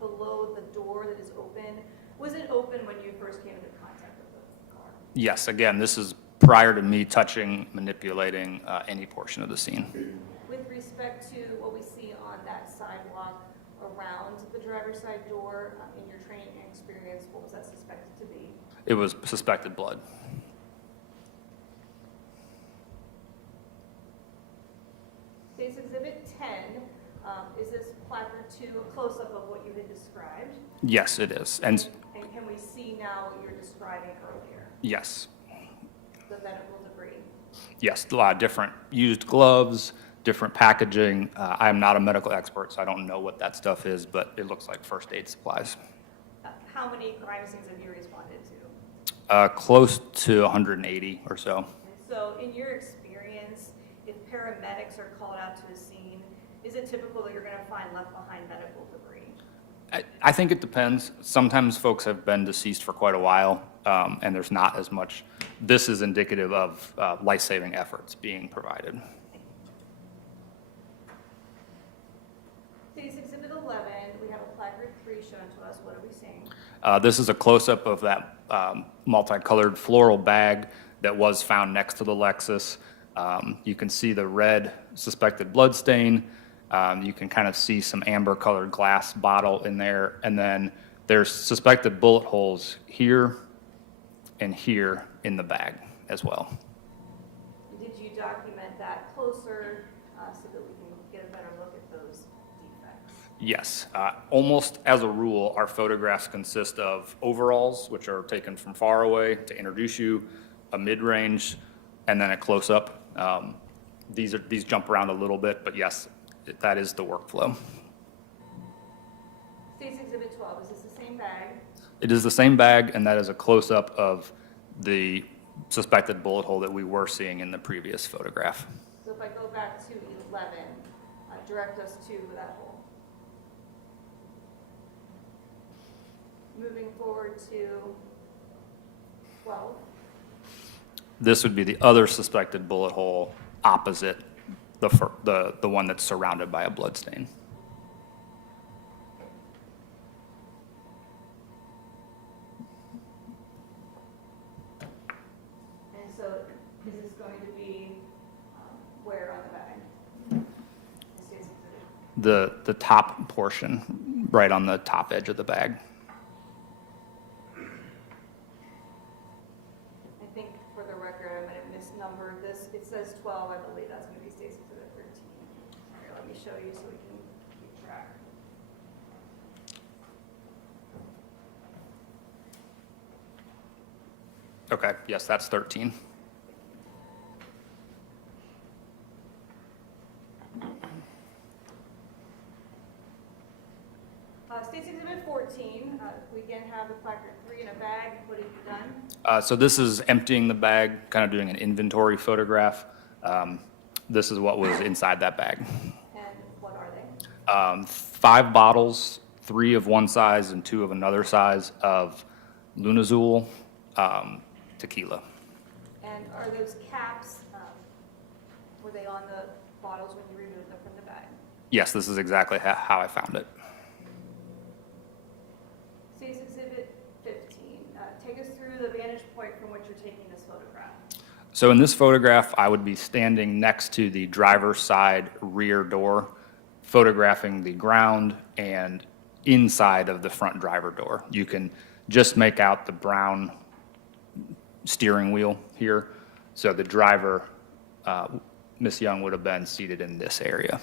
below the door that is open, was it open when you first came into contact with the car? Yes, again, this is prior to me touching, manipulating any portion of the scene. With respect to what we see on that sidewalk around the driver's side door, in your training and experience, what was that suspected to be? It was suspected blood. State's Exhibit 10, is this placard 2 a close-up of what you had described? Yes, it is. And And can we see now what you were describing earlier, yes, the medical debris? yes, a lot of different used gloves, different packaging. I am not a medical expert, so I don't know what that stuff is, but it looks like first aid supplies. How many crime scenes have you responded to? Close to 180 or so. And so in your experience, if paramedics are called out to a scene, Is it typical that you're going to find left behind medical debris? I think it depends. Sometimes folks have been deceased for quite a while, and there's not as much. This is indicative of life-saving efforts being provided. Case Exhibit 11, we have a placard 3 shown to us. What are we seeing? This is a close-up of that multicolored floral bag that was found next to the Lexus. You can see the red suspected blood stain. You can kind of see some amber-colored glass bottle in there, and then there's suspected bullet holes here and here in the bag as well. Did you document that closer so that we can get a better look at those defects? Yes, almost as a rule, our photographs consist of overalls, which are taken from far away to introduce you, a mid-range, and then a close-up. These jump around a little bit, but yes, that is the workflow. State's Exhibit 12, is this the same bag? It is the same bag, and that is a close-up of the suspected bullet hole that we were seeing in the previous photograph. So if I go back to 11, direct us to that hole. Moving forward to 12. This would be the other suspected bullet hole opposite the one that's surrounded by a blood stain. And so is this going to be where on the bag? State's Exhibit. The top portion, right on the top edge of the bag. I think for the record, I might have misnumbered this. It says 12, I believe that's going to be State's Exhibit 13. Here, let me show you so we can keep track. Okay, yes, that's 13. State's Exhibit 14, we again have the placard 3 in a bag. What have you done? So this is emptying the bag, kind of doing an inventory photograph. This is what was inside that bag. And what are they? 5 bottles, 3 of one size and 2 of another size of Lunazul tequila. And are those caps, were they on the bottles when you removed them from the bag? Yes, this is exactly how I found it. State's Exhibit 15, take us through the vantage point from which you're taking this photograph. So in this photograph, I would be standing next to the driver's side rear door, photographing the ground and inside of the front driver door. You can just make out the brown steering wheel here. So the driver, Miss Young, would have been seated in this area.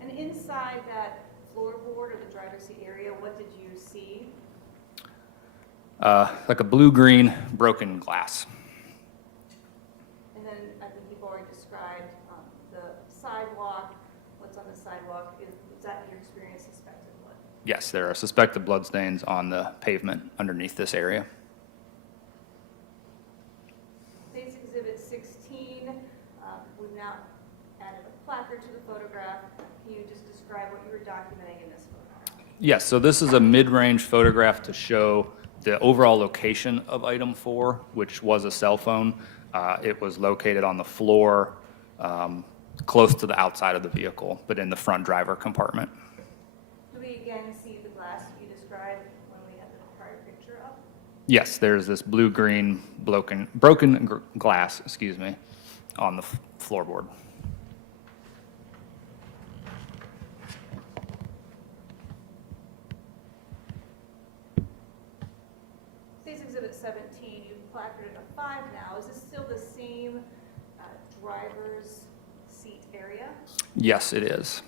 And inside that floorboard or the driver's seat area, what did you see? Like a blue-green broken glass. And then I think you've already described the sidewalk. What's on the sidewalk? Is that, in your experience, suspected blood? Yes, there are suspected bloodstains on the pavement underneath this area. State's Exhibit 16, we've now added a placard to the photograph. Can you just describe what you were documenting in this photograph? Yes, so this is a mid-range photograph to show the overall location of item 4, which was a cell phone. It was located on the floor, close to the outside of the vehicle, but in the front driver compartment. Do we again see the glass you described when we had the prior picture up? Yes, there's this blue-green broken glass, excuse me, on the floorboard. State's Exhibit 17, you've placarded a 5 now. Is this still the same driver's seat area? Yes, it is.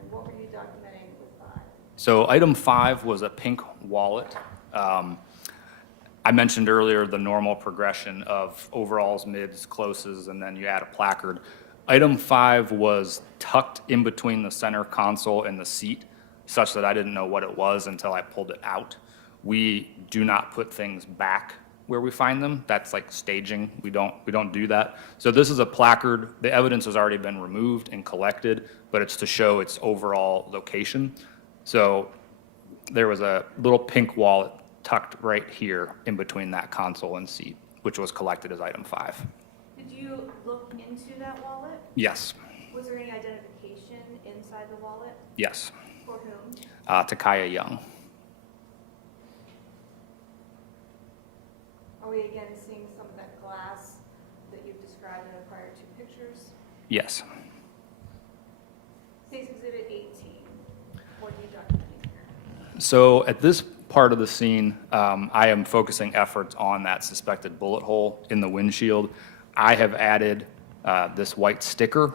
And what were you documenting with 5? So item 5 was a pink wallet. I mentioned earlier the normal progression of overalls, mids, closes, and then you add a placard. Item 5 was tucked in between the center console and the seat, such that I didn't know what it was until I pulled it out. We do not put things back where we find them. That's like staging. We don't do that. So this is a placard. The evidence has already been removed and collected, but it's to show its overall location. So there was a little pink wallet tucked right here in between that console and seat, which was collected as item 5. Did you look into that wallet? Yes, Was there any identification inside the wallet? yes, For whom? to Kiya Young. Are we again seeing some of that glass that you've described in the prior 2 pictures? Yes. State's Exhibit 18. What are you documenting here? So at this part of the scene, I am focusing efforts on that suspected bullet hole in the windshield. I have added this white sticker.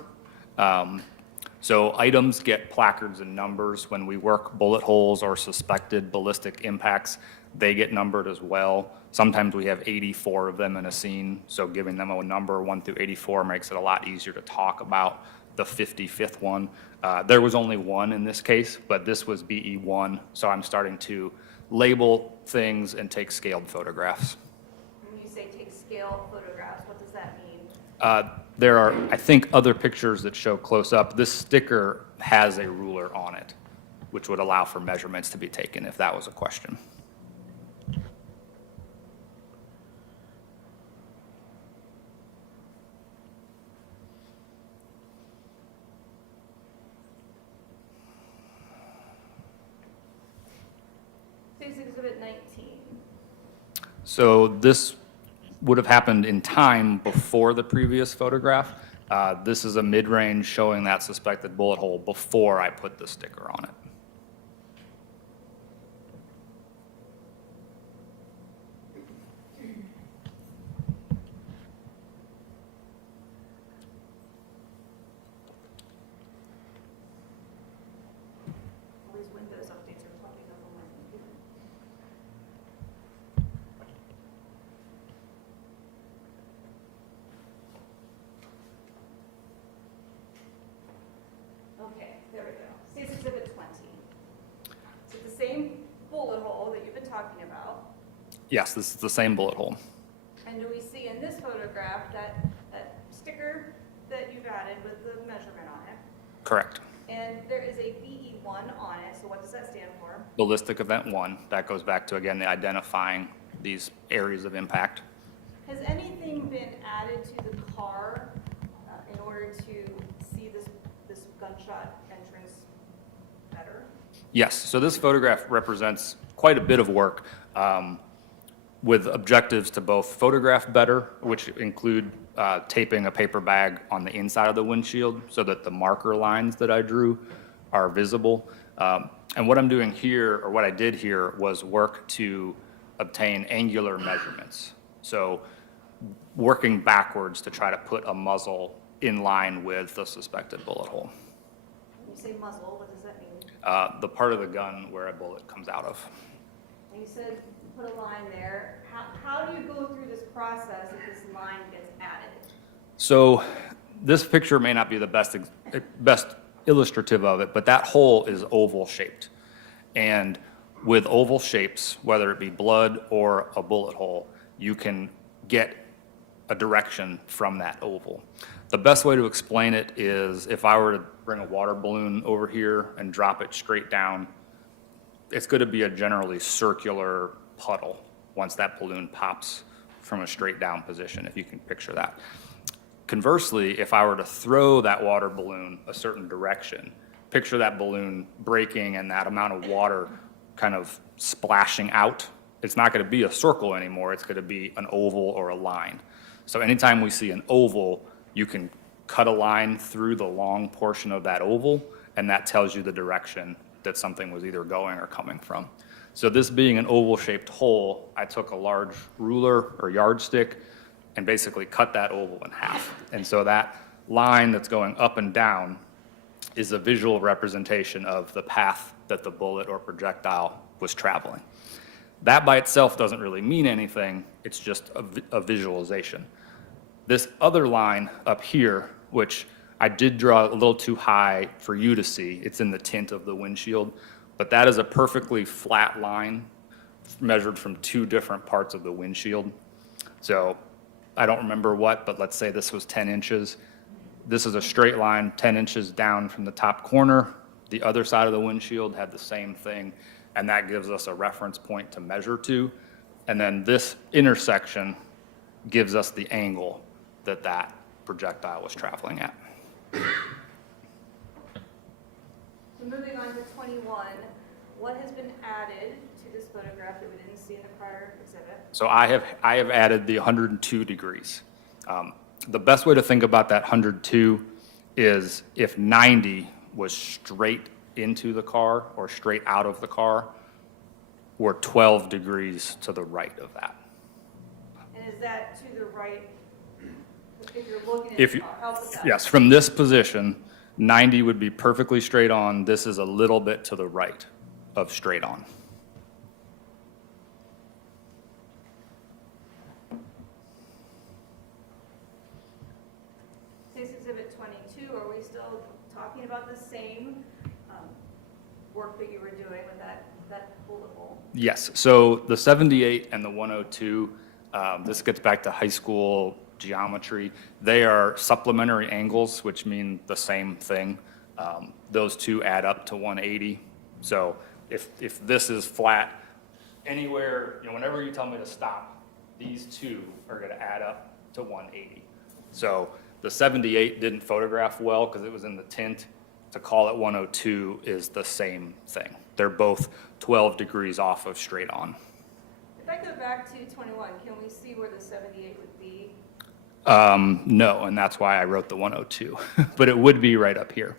So items get placards and numbers. When we work bullet holes or suspected ballistic impacts, they get numbered as well. Sometimes we have 84 of them in a scene, so giving them a number 1 through 84 makes it a lot easier to talk about the 55th one. There was only 1 in this case, but this was BE1, so I'm starting to label things and take scaled photographs. When you say take scale photographs, what does that mean? There are, I think, other pictures that show close up. This sticker has a ruler on it, which would allow for measurements to be taken if that was a question. State's Exhibit 19. So this would have happened in time before the previous photograph. This is a mid-range showing that suspected bullet hole before I put the sticker on it. All these Windows updates are popping up on my computer. Okay, there we go. State's Exhibit 20. So the same bullet hole that you've been talking about. Yes, this is the same bullet hole. And do we see in this photograph that sticker that you've added with the measurement on it? Correct. And there is a BE1 on it, so what does that stand for? Ballistic event 1, that goes back to, again, the identifying these areas of impact. Has anything been added to the car in order to see this gunshot entrance better? Yes, so this photograph represents quite a bit of work with objectives to both photograph better, which include taping a paper bag on the inside of the windshield so that the marker lines that I drew are visible. And what I'm doing here, or what I did here, was work to obtain angular measurements. So working backwards to try to put a muzzle in line with the suspected bullet hole. When you say muzzle, what does that mean? The part of the gun where a bullet comes out of. And you said you put a line there. How do you go through this process if this line gets added? So this picture may not be the best illustrative of it, but that hole is oval shaped. And with oval shapes, whether it be blood or a bullet hole, you can get a direction from that oval. The best way to explain it is if I were to bring a water balloon over here and drop it straight down, it's going to be a generally circular puddle once that balloon pops from a straight down position, if you can picture that. Conversely, if I were to throw that water balloon a certain direction, picture that balloon breaking and that amount of water kind of splashing out. It's not going to be a circle anymore. It's going to be an oval or a line. So anytime we see an oval, you can cut a line through the long portion of that oval, and that tells you the direction that something was either going or coming from. So this being an oval-shaped hole, I took a large ruler or yardstick and basically cut that oval in half. And so that line that's going up and down is a visual representation of the path that the bullet or projectile was traveling. That by itself doesn't really mean anything. It's just a visualization. This other line up here, which I did draw a little too high for you to see, it's in the tint of the windshield, but that is a perfectly flat line measured from 2 different parts of the windshield. So I don't remember what, but let's say this was 10 inches. This is a straight line, 10 inches down from the top corner. The other side of the windshield had the same thing, and that gives us a reference point to measure to. And then this intersection gives us the angle that that projectile was traveling at. Moving on to 21, what has been added to this photograph that we didn't see in the prior exhibit? So I have added the 102 degrees. The best way to think about that 102 is if 90 was straight into the car or straight out of the car, we're 12 degrees to the right of that. And is that to the right, if you're looking at If the you, car? Help with that. yes, from this position, 90 would be perfectly straight on. This is a little bit to the right of straight on. Case Exhibit 22, are we still talking about the same work that you were doing with that bullet hole? Yes, so the 78 and the 102, this gets back to high school geometry. They are supplementary angles, which mean the same thing. Those two add up to 180. So if this is flat, anywhere, whenever you tell me to stop, these two are going to add up to 180. So the 78 didn't photograph well because it was in the tint. To call it 102 is the same thing. They're both 12 degrees off of straight on. If I go back to 21, can we see where the 78 would be? No, and that's why I wrote the 102, but it would be right up here.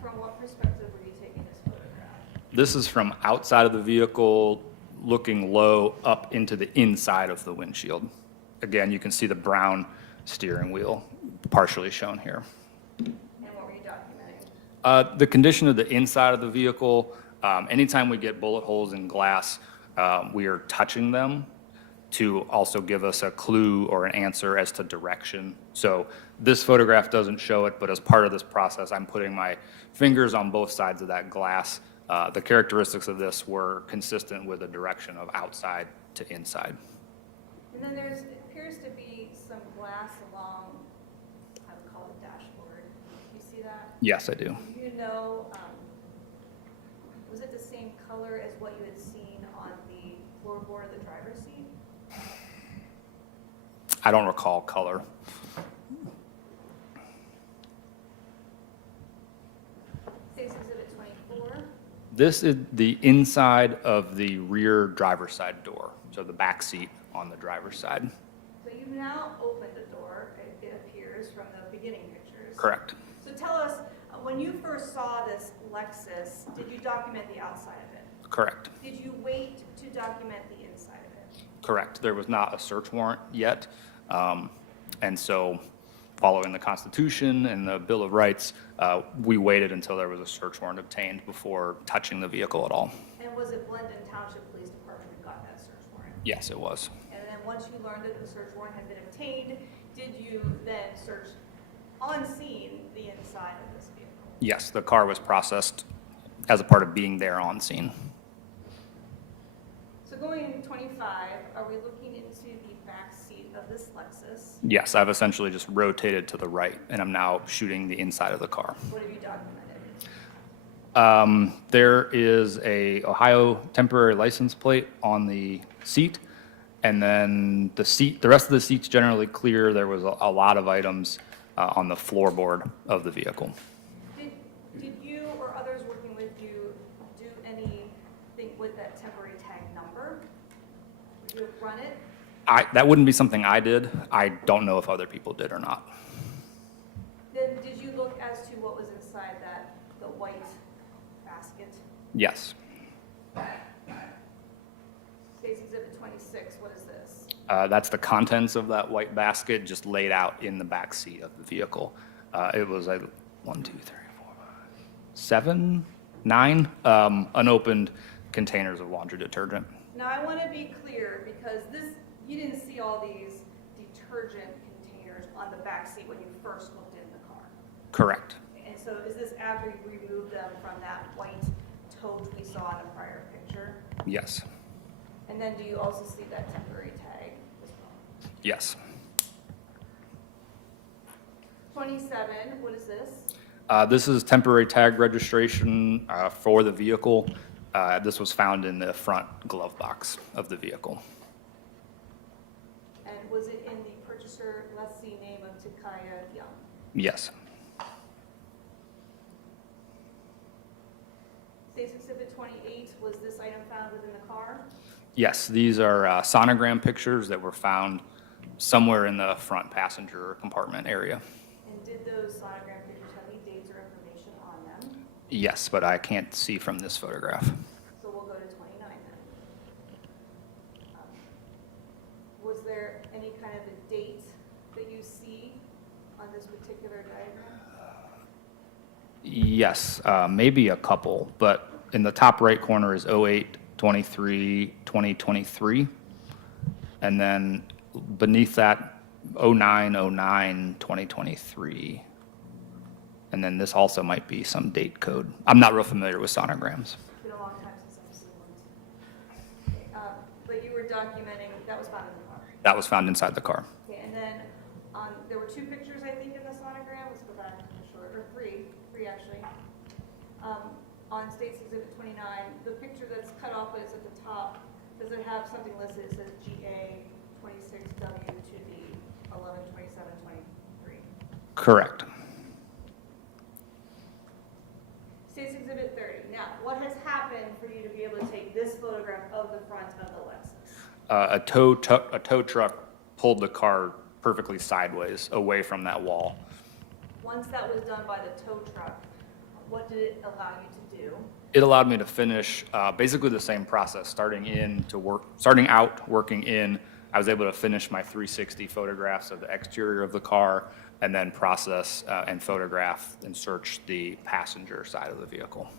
From what perspective were you taking this photograph? This is from outside of the vehicle, looking low up into the inside of the windshield. Again, you can see the brown steering wheel partially shown here. And what were you documenting? The condition of the inside of the vehicle, anytime we get bullet holes in glass, we are touching them to also give us a clue or an answer as to direction. So this photograph doesn't show it, but as part of this process, I'm putting my fingers on both sides of that glass. The characteristics of this were consistent with the direction of outside to inside. And then there appears to be some glass along, I would call it dashboard. Do you see that? Yes, I do. Do you know, was it the same color as what you had seen on the floorboard of the driver's seat? I don't recall color. Case Exhibit 24. This is the inside of the rear driver's side door, so the back seat on the driver's side. So you've now opened the door, it appears, from the beginning pictures. Correct. So tell us, when you first saw this Lexus, did you document the outside of it? Correct. Did you wait to document the inside of it? Correct. There was not a search warrant yet. And so following the Constitution and the Bill of Rights, we waited until there was a search warrant obtained before touching the vehicle at all. And was it Blendon Township Police Department who got that search warrant? Yes, it was. And then once you learned that the search warrant had been obtained, did you then search on scene the inside of this vehicle? Yes, the car was processed as a part of being there on scene. So going into 25, are we looking into the back seat of this Lexus? Yes, I've essentially just rotated to the right, and I'm now shooting the inside of the car. What have you documented? There is a Ohio temporary license plate on the seat, and then the rest of the seat's generally clear. There was a lot of items on the floorboard of the vehicle. Did you or others working with you do anything with that temporary tag number? Would you run it? That wouldn't be something I did. I don't know if other people did or not. Then did you look as to what was inside the white basket? Yes. Case Exhibit 26, what is this? That's the contents of that white basket just laid out in the back seat of the vehicle. It was 1, 2, 3, 4, 5, 7, 9 unopened containers of laundry detergent. Now I want to be clear because you didn't see all these detergent containers on the back seat when you first looked in the car. Correct. And so is this after you removed them from that white tow we saw in a prior picture? Yes, And then do you also see that temporary tag as well? yes. 27, what is this? This is temporary tag registration for the vehicle. This was found in the front glove box of the vehicle. And was it in the purchaser lessee name of Kiya Young? Yes. State's Exhibit 28, was this item found within the car? Yes, these are sonogram pictures that were found somewhere in the front passenger compartment area. And did those sonogram pictures have any dates or information on them? Yes, but I can't see from this photograph. So we'll go to 29 then. Was there any kind of a date that you see on this particular diagram? Yes, maybe a couple, but in the top right corner is 08/23/2023, and then beneath that 09/09/2023, and then this also might be some date code. I'm not real familiar with sonograms. It's been a long time since I've seen one. Okay, but you were documenting, that was found in the car. That was found inside the car. Okay, and then there were 2 pictures, I think, in the sonogram. Let's go back to the short, or three actually. On State's Exhibit 29, the picture that's cut off is at the top. Does it have something listed? It says GA 26W to the 11/27/23. Correct. State's Exhibit 30. Now, what has happened for you to be able to take this photograph of the front of the Lexus? A tow truck pulled the car perfectly sideways away from that wall. Once that was done by the tow truck, what did it allow you to do? It allowed me to finish basically the same process, starting out, working in. I was able to finish my 360 photographs of the exterior of the car, and then process and photograph and search the passenger side of the vehicle.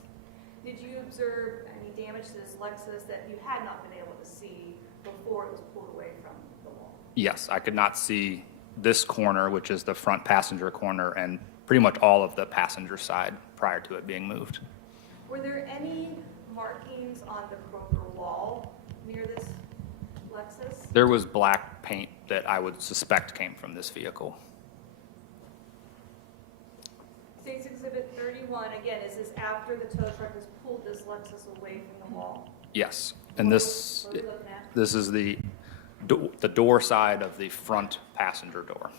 Did you observe any damage to this Lexus that you had not been able to see before it was pulled away from the wall? Yes, I could not see this corner, which is the front passenger corner, and pretty much all of the passenger side prior to it being moved. Were there any markings on the Kroger wall near this Lexus? There was black paint that I would suspect came from this vehicle. State's Exhibit 31, again, is this after the tow truck has pulled this Lexus away from the wall? Yes, and this What are we looking at? this is the door side of the front passenger door.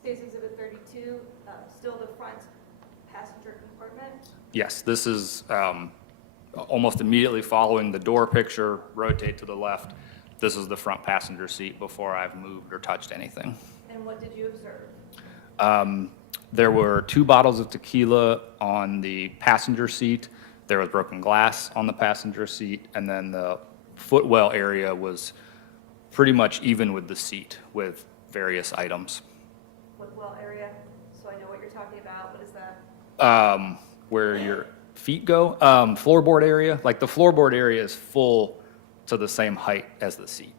State's Exhibit 32, still the front passenger compartment? Yes, this is almost immediately following the door picture, rotate to the left. This is the front passenger seat before I've moved or touched anything. And what did you observe? There were 2 bottles of tequila on the passenger seat. There was broken glass on the passenger seat, and then the footwell area was pretty much even with the seat with various items. Footwell area, so I know what you're talking about. What is that? Where your feet go, floorboard area, like the floorboard area is full to the same height as the seat.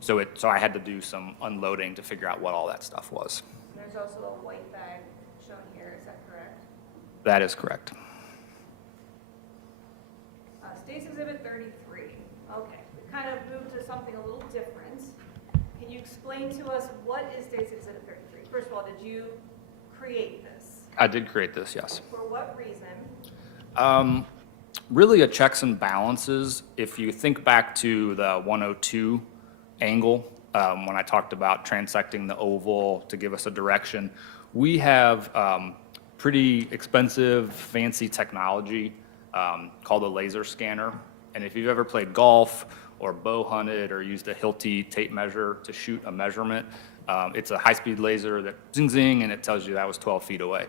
So I had to do some unloading to figure out what all that stuff was. There's also a white bag shown here, is that correct? That is correct. State's Exhibit 33. Okay, we kind of moved to something a little different. Can you explain to us what is State's Exhibit 33? First of all, did you create this? I did create this, yes. For what reason? Really a checks and balances. If you think back to the 102 angle, when I talked about transecting the oval to give us a direction, we have pretty expensive, fancy technology called a laser scanner. And if you've ever played golf or bow hunted or used a Hilti tape measure to shoot a measurement, it's a high-speed laser that zing zing, and it tells you that was 12 feet away.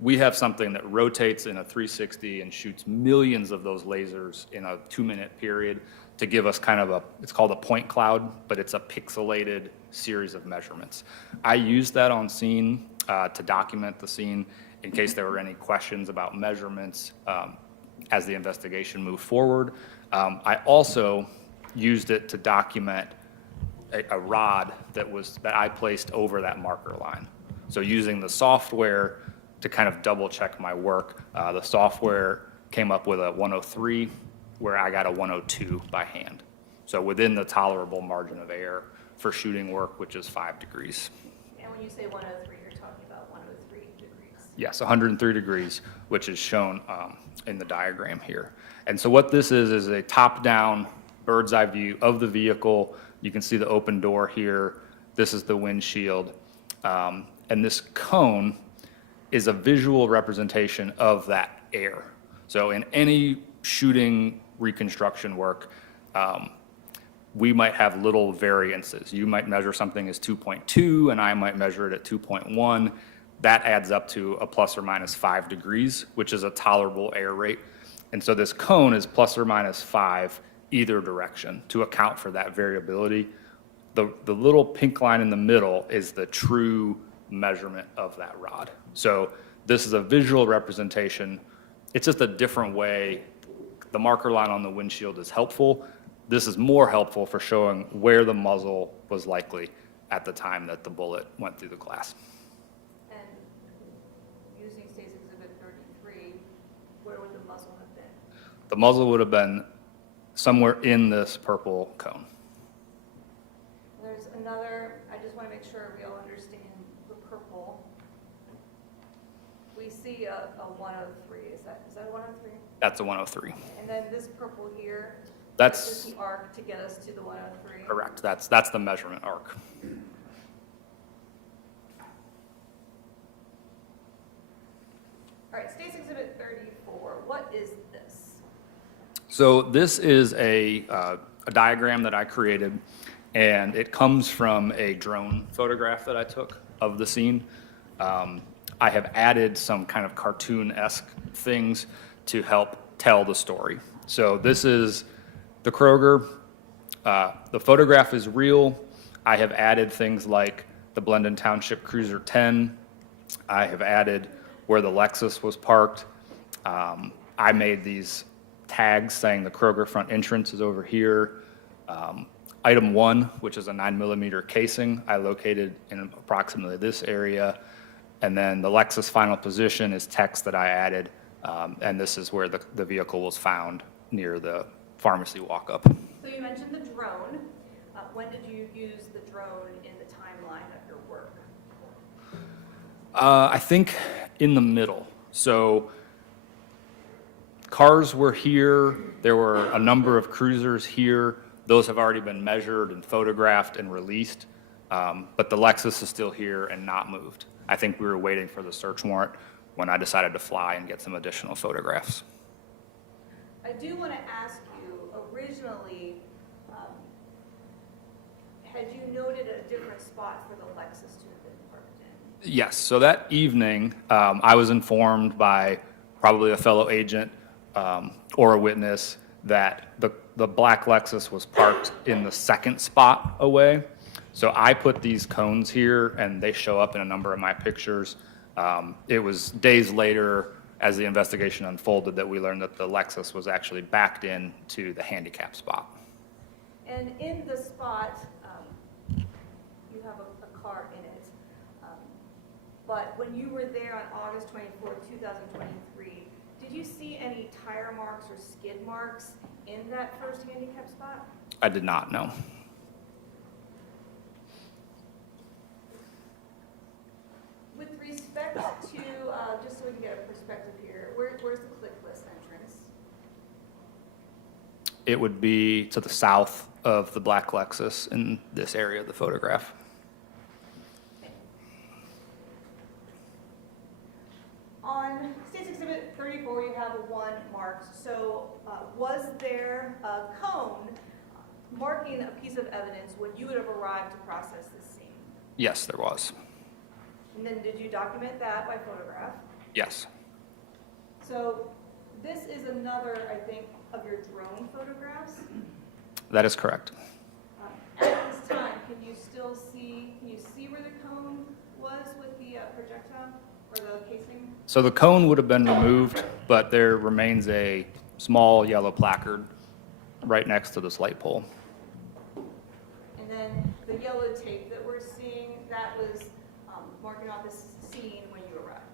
We have something that rotates in a 360 and shoots millions of those lasers in a 2-minute period to give us kind of it's called a point cloud, but it's a pixelated series of measurements. I used that on scene to document the scene in case there were any questions about measurements as the investigation moved forward. I also used it to document a rod that I placed over that marker line. So using the software to kind of double check my work, the software came up with a 103, where I got a 102 by hand. So within the tolerable margin of error for shooting work, which is 5 degrees. And when you say 103, you're talking about 103 degrees. Yes, 103 degrees, which is shown in the diagram here. And so what this is a top-down bird's eye view of the vehicle. You can see the open door here. This is the windshield. And this cone is a visual representation of that air. So in any shooting reconstruction work, we might have little variances. You might measure something as 2.2, and I might measure it at 2.1. That adds up to a plus or minus 5 degrees, which is a tolerable air rate. And so this cone is plus or minus 5 either direction to account for that variability. The little pink line in the middle is the true measurement of that rod. So this is a visual representation. It's just a different way. The marker line on the windshield is helpful. This is more helpful for showing where the muzzle was likely at the time that the bullet went through the glass. And using State's Exhibit 33, where would the muzzle have been? The muzzle would have been somewhere in this purple cone. There's another, I just want to make sure we all understand the purple. We see a 103, is that a 103? That's a 103. And then this purple here, That's is the arc to get us to the 103? correct. That's the measurement arc. All right, State's Exhibit 34, what is this? So this is a diagram that I created, and it comes from a drone photograph that I took of the scene. I have added some kind of cartoon-esque things to help tell the story. So this is the Kroger. The photograph is real. I have added things like the Blendon Township Cruiser 10. I have added where the Lexus was parked. I made these tags saying the Kroger front entrance is over here. Item 1, which is a 9mm casing, I located in approximately this area. And then the Lexus final position is text that I added, and this is where the vehicle was found near the pharmacy walk-up. So you mentioned the drone. When did you use the drone in the timeline of your work? I think in the middle. So cars were here. There were a number of cruisers here. Those have already been measured and photographed and released, but the Lexus is still here and not moved. I think we were waiting for the search warrant when I decided to fly and get some additional photographs. I do want to ask you, originally, had you noted a different spot for the Lexus to have been parked in? Yes, so that evening, I was informed by probably a fellow agent or a witness that the black Lexus was parked in the second spot away. So I put these cones here, and they show up in a number of my pictures. It was days later, as the investigation unfolded, that we learned that the Lexus was actually backed in to the handicap spot. And in the spot, you have a car in it. But when you were there on August 24, 2023, did you see any tire marks or skid marks in that first handicap spot? I did not know. With respect to, just so we can get a perspective here, where's the click list entrance? It would be to the south of the black Lexus in this area of the photograph. On State's Exhibit 34, you have a 1 marked. So was there a cone marking a piece of evidence when you would have arrived to process this scene? Yes, there was. And then did you document that by photograph? Yes. So this is another, I think, of your drone photographs. That is correct. At this time, can you see where the cone was with the projectile or the casing? So the cone would have been removed, but there remains a small yellow placard right next to this light pole. And then the yellow tape that we're seeing, that was marking off this scene when you arrived.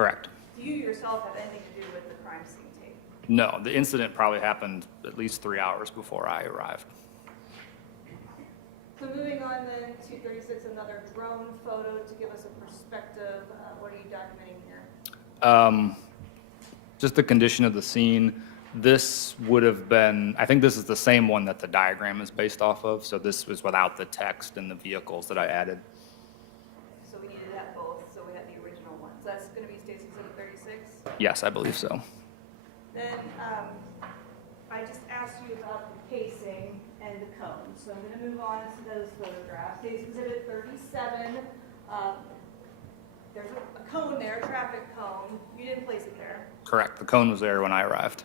Correct. Do you yourself have anything to do with the crime scene tape? No, the incident probably happened at least 3 hours before I arrived. So moving on then to 36, another drone photo to give us a perspective. What are you documenting here? Just the condition of the scene. This would have been, I think this is the same one that the diagram is based off of, so this was without the text and the vehicles that I added. So we needed that both, so we had the original one. So that's going to be State's Exhibit 36. Yes, I believe so. Then I just asked you about the casing and the cone. So I'm going to move on to those photographs. State's Exhibit 37, there's a cone there, a traffic cone. You didn't place it there. Correct, the cone was there when I arrived.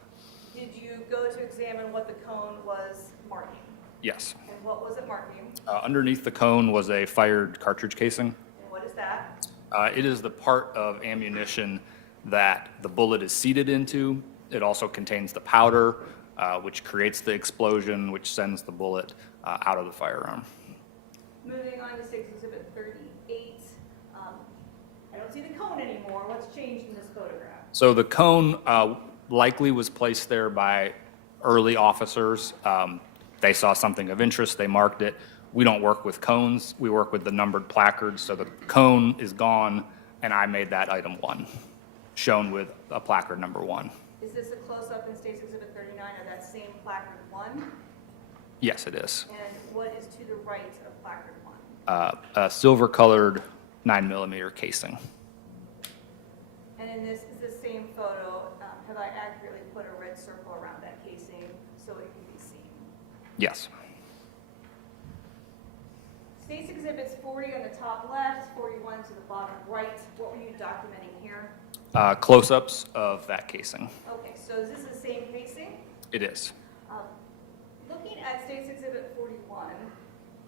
Did you go to examine what the cone was marking? Yes. And what was it marking? Underneath the cone was a fired cartridge casing. And what is that? It is the part of ammunition that the bullet is seated into. It also contains the powder, which creates the explosion, which sends the bullet out of the firearm. Moving on to State's Exhibit 38. I don't see the cone anymore. What's changed in this photograph? So the cone likely was placed there by early officers. They saw something of interest, they marked it. We don't work with cones, we work with the numbered placards. So the cone is gone, and I made that item 1, shown with a placard number 1. Is this a close-up in State's Exhibit 39 of that same placard 1? Yes, it is. And what is to the right of placard 1? A silver-colored 9mm casing. And in this is the same photo. Have I accurately put a red circle around that casing so it can be seen? Yes. State's Exhibits 40 on the top left, 41 to the bottom right. What were you documenting here? Close-ups of that casing. Okay, so is this the same casing? It is. Looking at State's Exhibit 41,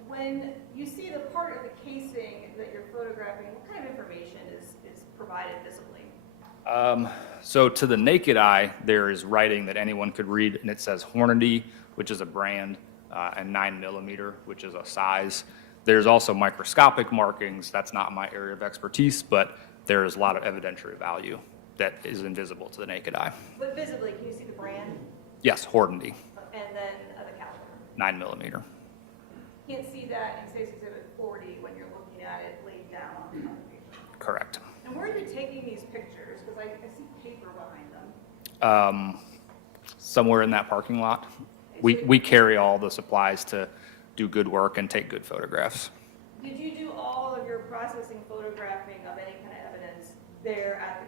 when you see the part of the casing that you're photographing, what kind of information is provided visibly? So to the naked eye, there is writing that anyone could read, and it says Hornady, which is a brand, and 9mm, which is a size. There's also microscopic markings. That's not my area of expertise, but there is a lot of evidentiary value that is invisible to the naked eye. But visibly, can you see the brand Yes, Hornady, and then the caliber? 9mm. Can't see that in State's Exhibit 40 when you're looking at it laid down on the paper. Correct. And where are you taking these pictures? Because I see paper behind them. Somewhere in that parking lot. We carry all the supplies to do good work and take good photographs. Did you do all of your processing photographing of any kind of evidence there at the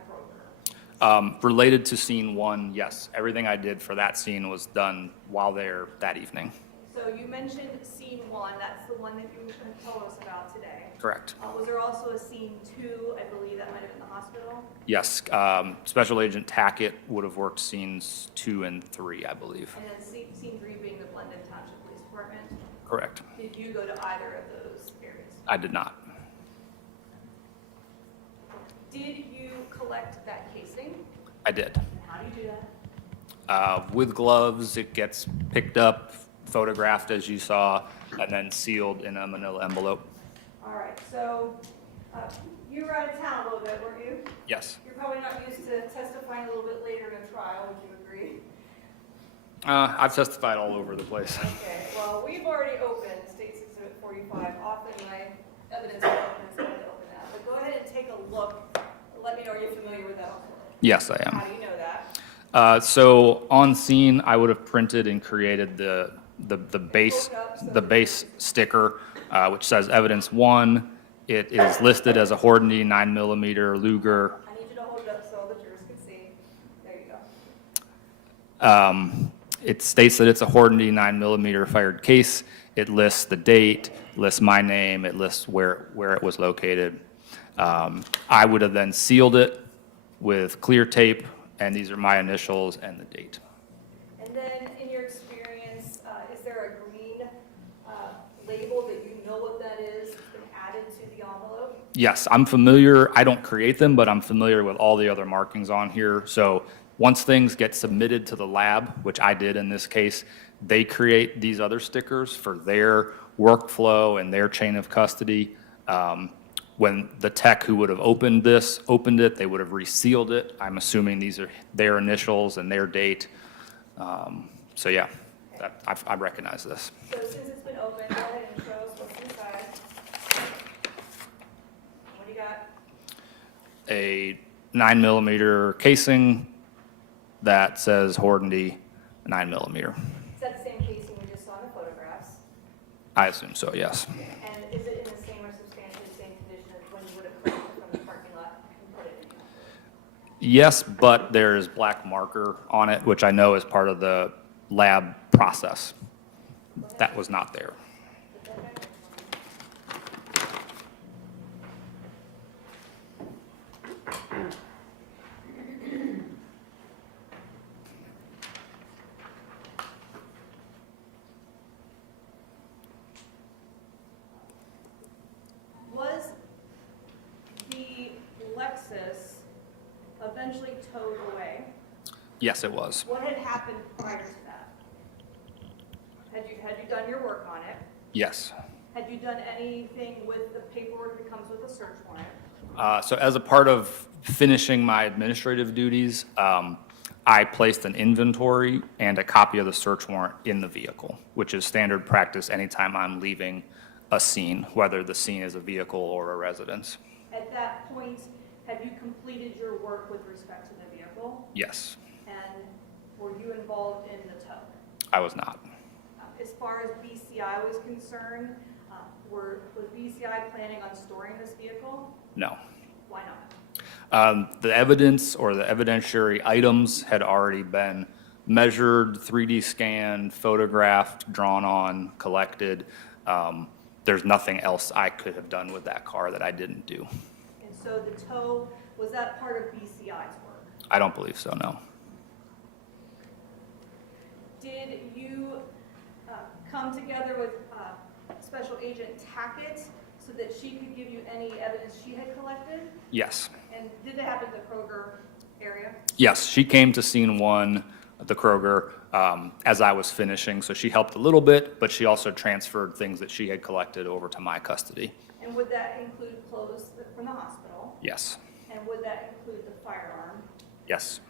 Kroger? Related to scene 1, yes. Everything I did for that scene was done while there that evening. So you mentioned scene 1, that's the one that you were going to tell us about today. Correct. Was there also a scene 2, I believe that might have been the hospital? Yes, Special Agent Tackett would have worked scenes 2 and 3, I believe. And then scene 3 being the Blendon Township Police Department? Correct. Did you go to either of those areas? I did not. Did you collect that casing? I did. And how do you do that? With gloves, it gets picked up, photographed as you saw, and then sealed in a manila envelope. All right, so you were out of town a little bit, weren't you? Yes. You're probably not used to testifying a little bit later in a trial, would you agree? I've testified all over the place. Okay, well, we've already opened State's Exhibit 45. Often my evidence department is going to open that. But go ahead and take a look. Let me know, are you familiar with that? Yes, I am. How do you know that? So on scene, I would have printed and created the base sticker, which says evidence 1. It is listed as a Hornady 9mm Luger. I need you to hold it up so the jurors can see. There you go. It states that it's a Hornady 9mm fired case. It lists the date, lists my name, it lists where it was located. I would have then sealed it with clear tape, and these are my initials and the date. And then, in your experience, is there a green label that you know what that is that's been added to the envelope? Yes, I'm familiar. I don't create them, but I'm familiar with all the other markings on here. So once things get submitted to the lab, which I did in this case, they create these other stickers for their workflow and their chain of custody. When the tech who would have opened it, they would have resealed it. I'm assuming these are their initials and their date. So yeah, I recognize this. So since it's been opened, go ahead and show us what's inside. What do you got? A 9mm casing that says Hornady 9mm. Is that the same casing we just saw in the photographs? I assume so, yes. And is it in the same or substantially same condition as when you would have collected from the parking lot and put it in? Yes, but there's black marker on it, which I know is part of the lab process. That was not there. Was the Lexus eventually towed away? Yes, it was. What had happened prior to that? Had you done your work on it? Yes. Had you done anything with the paperwork that comes with a search warrant? So as a part of finishing my administrative duties, I placed an inventory and a copy of the search warrant in the vehicle, which is standard practice anytime I'm leaving a scene, whether the scene is a vehicle or a residence. At that point, have you completed your work with respect to the vehicle? Yes, And were you involved in the tow? I was not. As far as BCI was concerned, was BCI planning on storing this vehicle? No. Why not? The evidence or the evidentiary items had already been measured, 3D scanned, photographed, drawn on, collected. There's nothing else I could have done with that car that I didn't do. And so the tow, was that part of BCI's work? I don't believe so, no. Did you come together with Special Agent Tackett so that she could give you any evidence she had collected? Yes. And did it happen in the Kroger area? Yes, she came to scene one at the Kroger as I was finishing, so she helped a little bit, but she also transferred things that she had collected over to my custody. And would that include clothes from the hospital? Yes. And would that include the firearm? Yes,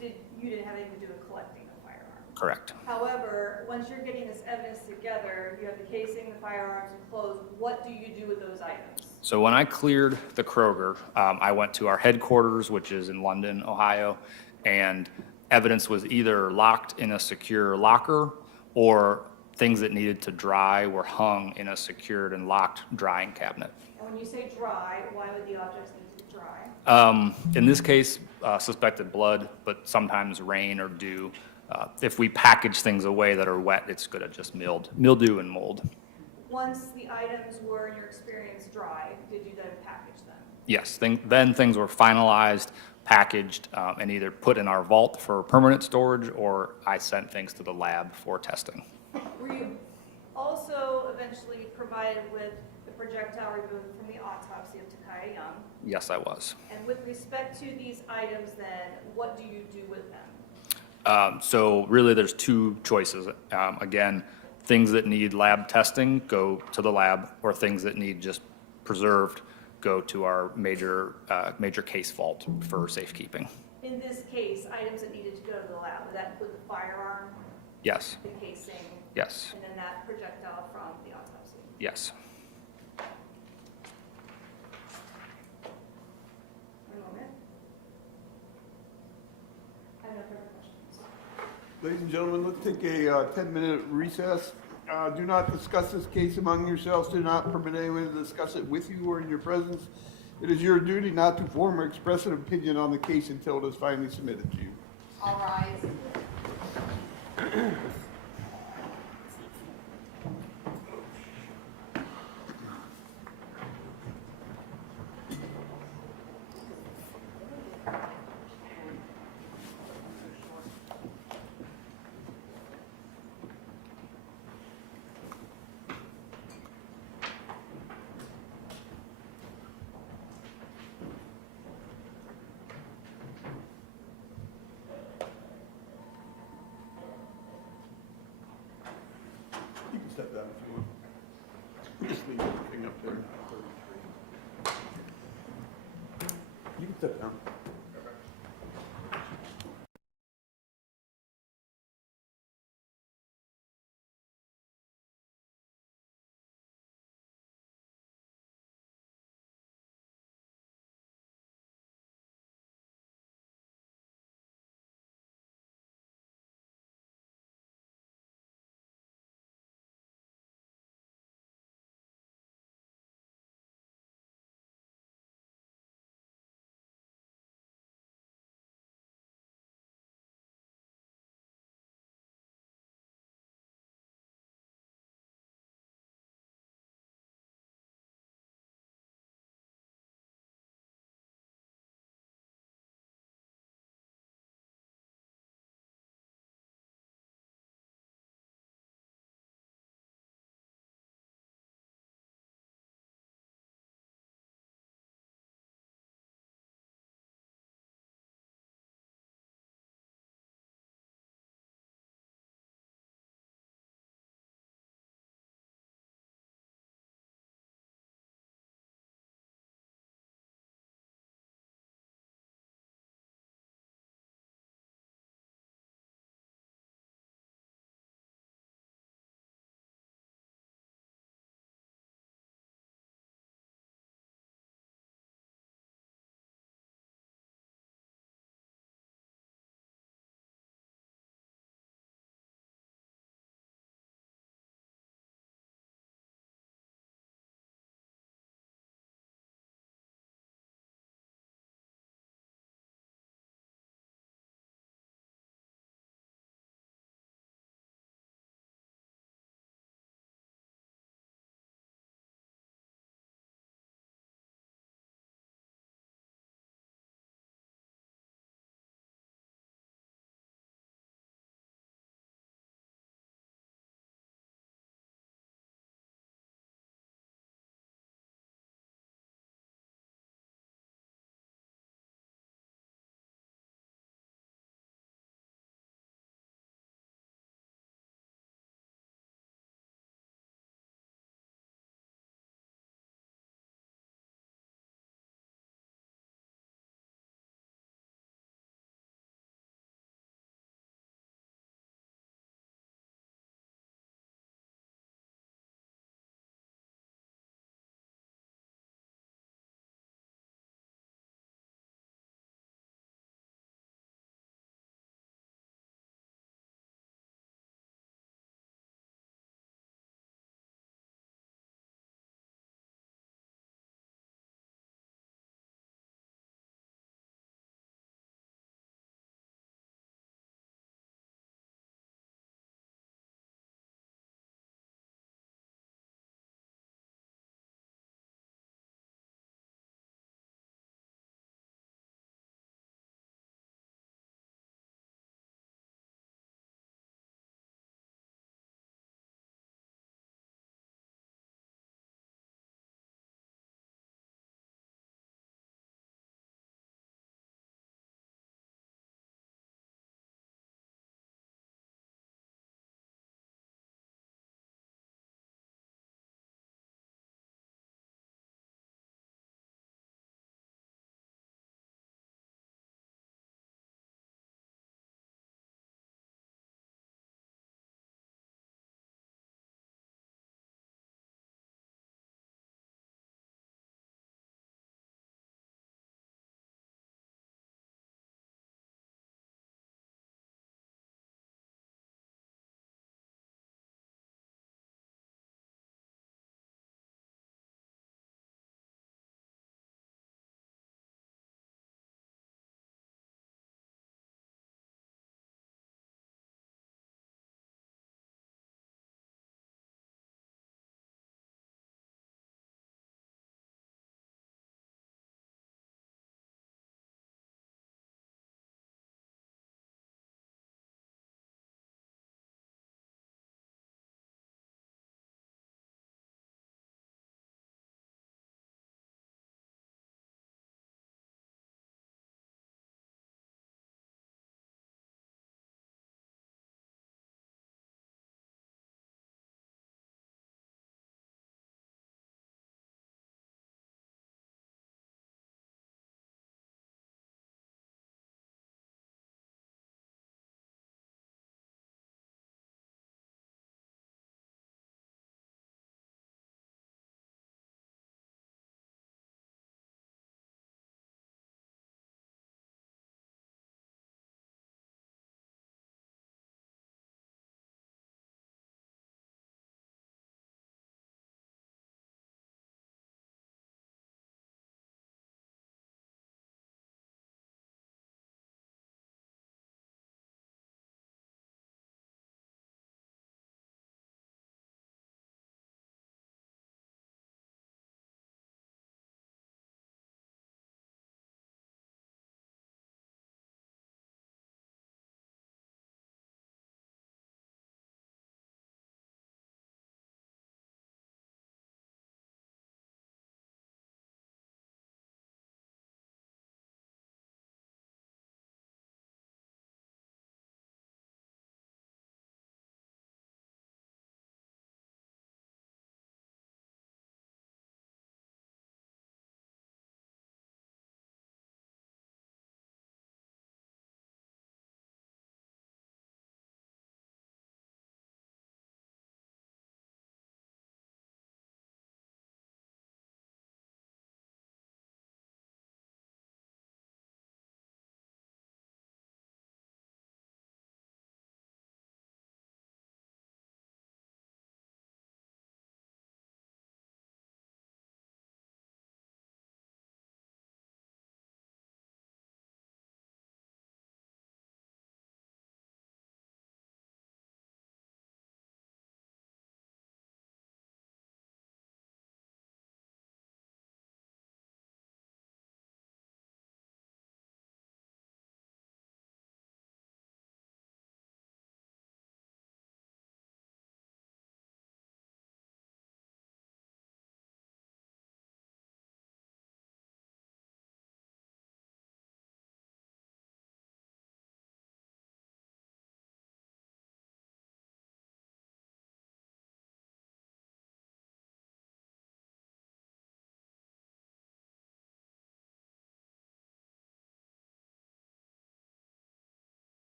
You didn't have anything to do with collecting the firearm. correct. However, once you're getting this evidence together, you have the casing, the firearms, and clothes, what do you do with those items? So when I cleared the Kroger, I went to our headquarters, which is in London, Ohio, and evidence was either locked in a secure locker or things that needed to dry were hung in a secured and locked drying cabinet. And when you say dry, why would the objects need to dry? In this case, suspected blood, but sometimes rain or dew. If we package things away that are wet, it's going to just mildew and mold. Once the items were, in your experience, dry, did you then package them? Yes, then things were finalized, packaged, and either put in our vault for permanent storage, or I sent things to the lab for testing. Were you also eventually provided with the projectile removed from the autopsy of Kiya Young? Yes, I was. And with respect to these items then, what do you do with them? So really, there's two choices. Again, things that need lab testing go to the lab, or things that need just preserved go to our major case vault for safekeeping. In this case, items that needed to go to the lab, would that include the firearm, Yes, the casing, yes, and then that projectile from the autopsy? yes. One moment. I have no further questions. Ladies and gentlemen, let's take a 10-minute recess. Do not discuss this case among yourselves. Do not permit anyone to discuss it with you or in your presence. It is your duty not to form or express an opinion on the case until it is finally submitted to you. All rise. You can step down if you want. Just leave everything up there. Sit down.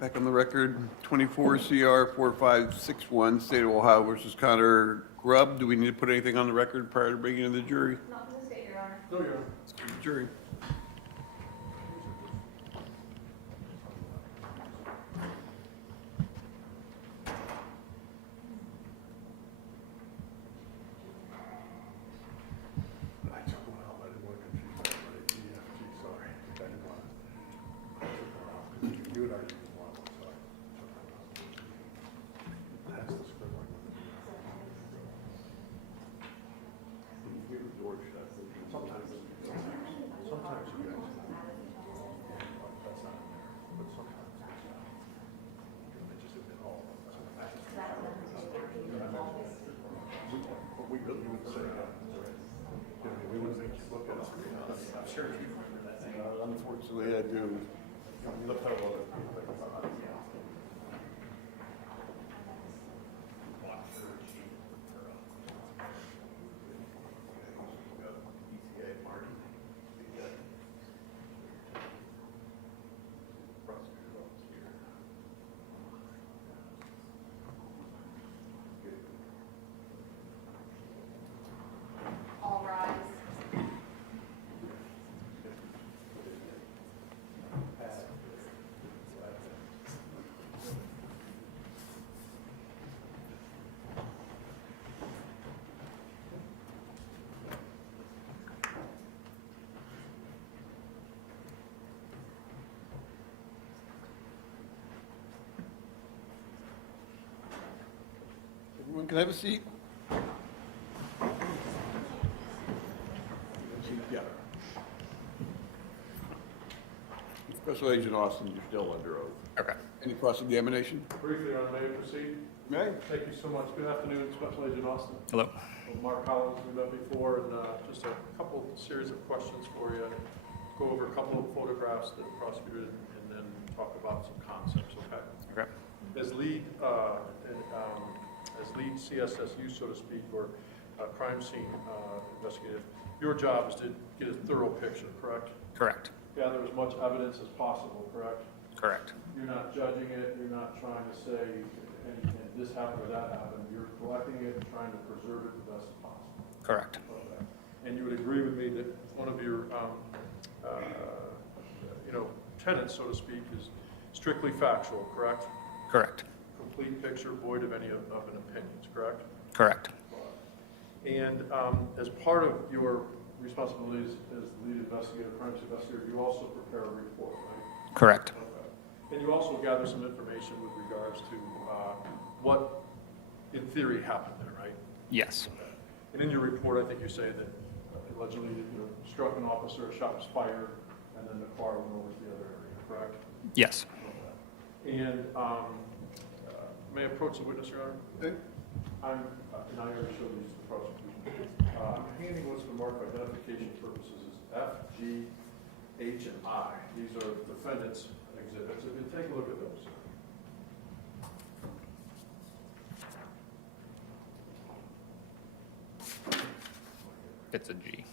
Back on the record, 24 CR 4561, State of Ohio versus Connor Grubb. Do we need to put anything on the record prior to bringing it to the jury? Not from the state, Your Honor. No, Your Honor. Let's go to the jury. Unfortunately, I do. All rise. Everyone can have a seat. Yeah. Special Agent Austin, you're still under oath. Okay. Any cross-examination? Briefly, Your Honor, may I proceed? May? Thank you so much. Good afternoon, Special Agent Austin. Hello. Mark Collins, we met before, and just a couple series of questions for you. Go over a couple of photographs that the prosecutor did, and then talk about some concepts, okay? Okay. As lead CSSU, so to speak, or crime scene investigator, your job is to get a thorough picture, correct? Correct. Gather as much evidence as possible, correct? Correct. You're not judging it, you're not trying to say, and this happened or that happened, you're collecting it and trying to preserve it the best possible. Correct. Okay. And you would agree with me that one of your, tenets, so to speak, is strictly factual, correct? Correct. Complete picture, void of any of an opinions, correct? Correct. And as part of your responsibilities as lead investigator, crime investigator, you also prepare a report, right? Correct. Okay. And you also gather some information with regards to what, in theory, happened there, right? Yes. Okay. And in your report, I think you say that allegedly you struck an officer, a shot was fired, and then the car went over to the other area, correct? Yes. Okay. And may I approach the witness, Your Honor? Okay. And I already showed these to the prosecution. I'm handing what's been marked for identification purposes as F, G, H, and I. These are defendants' exhibits. If you take a look at those. It's a G.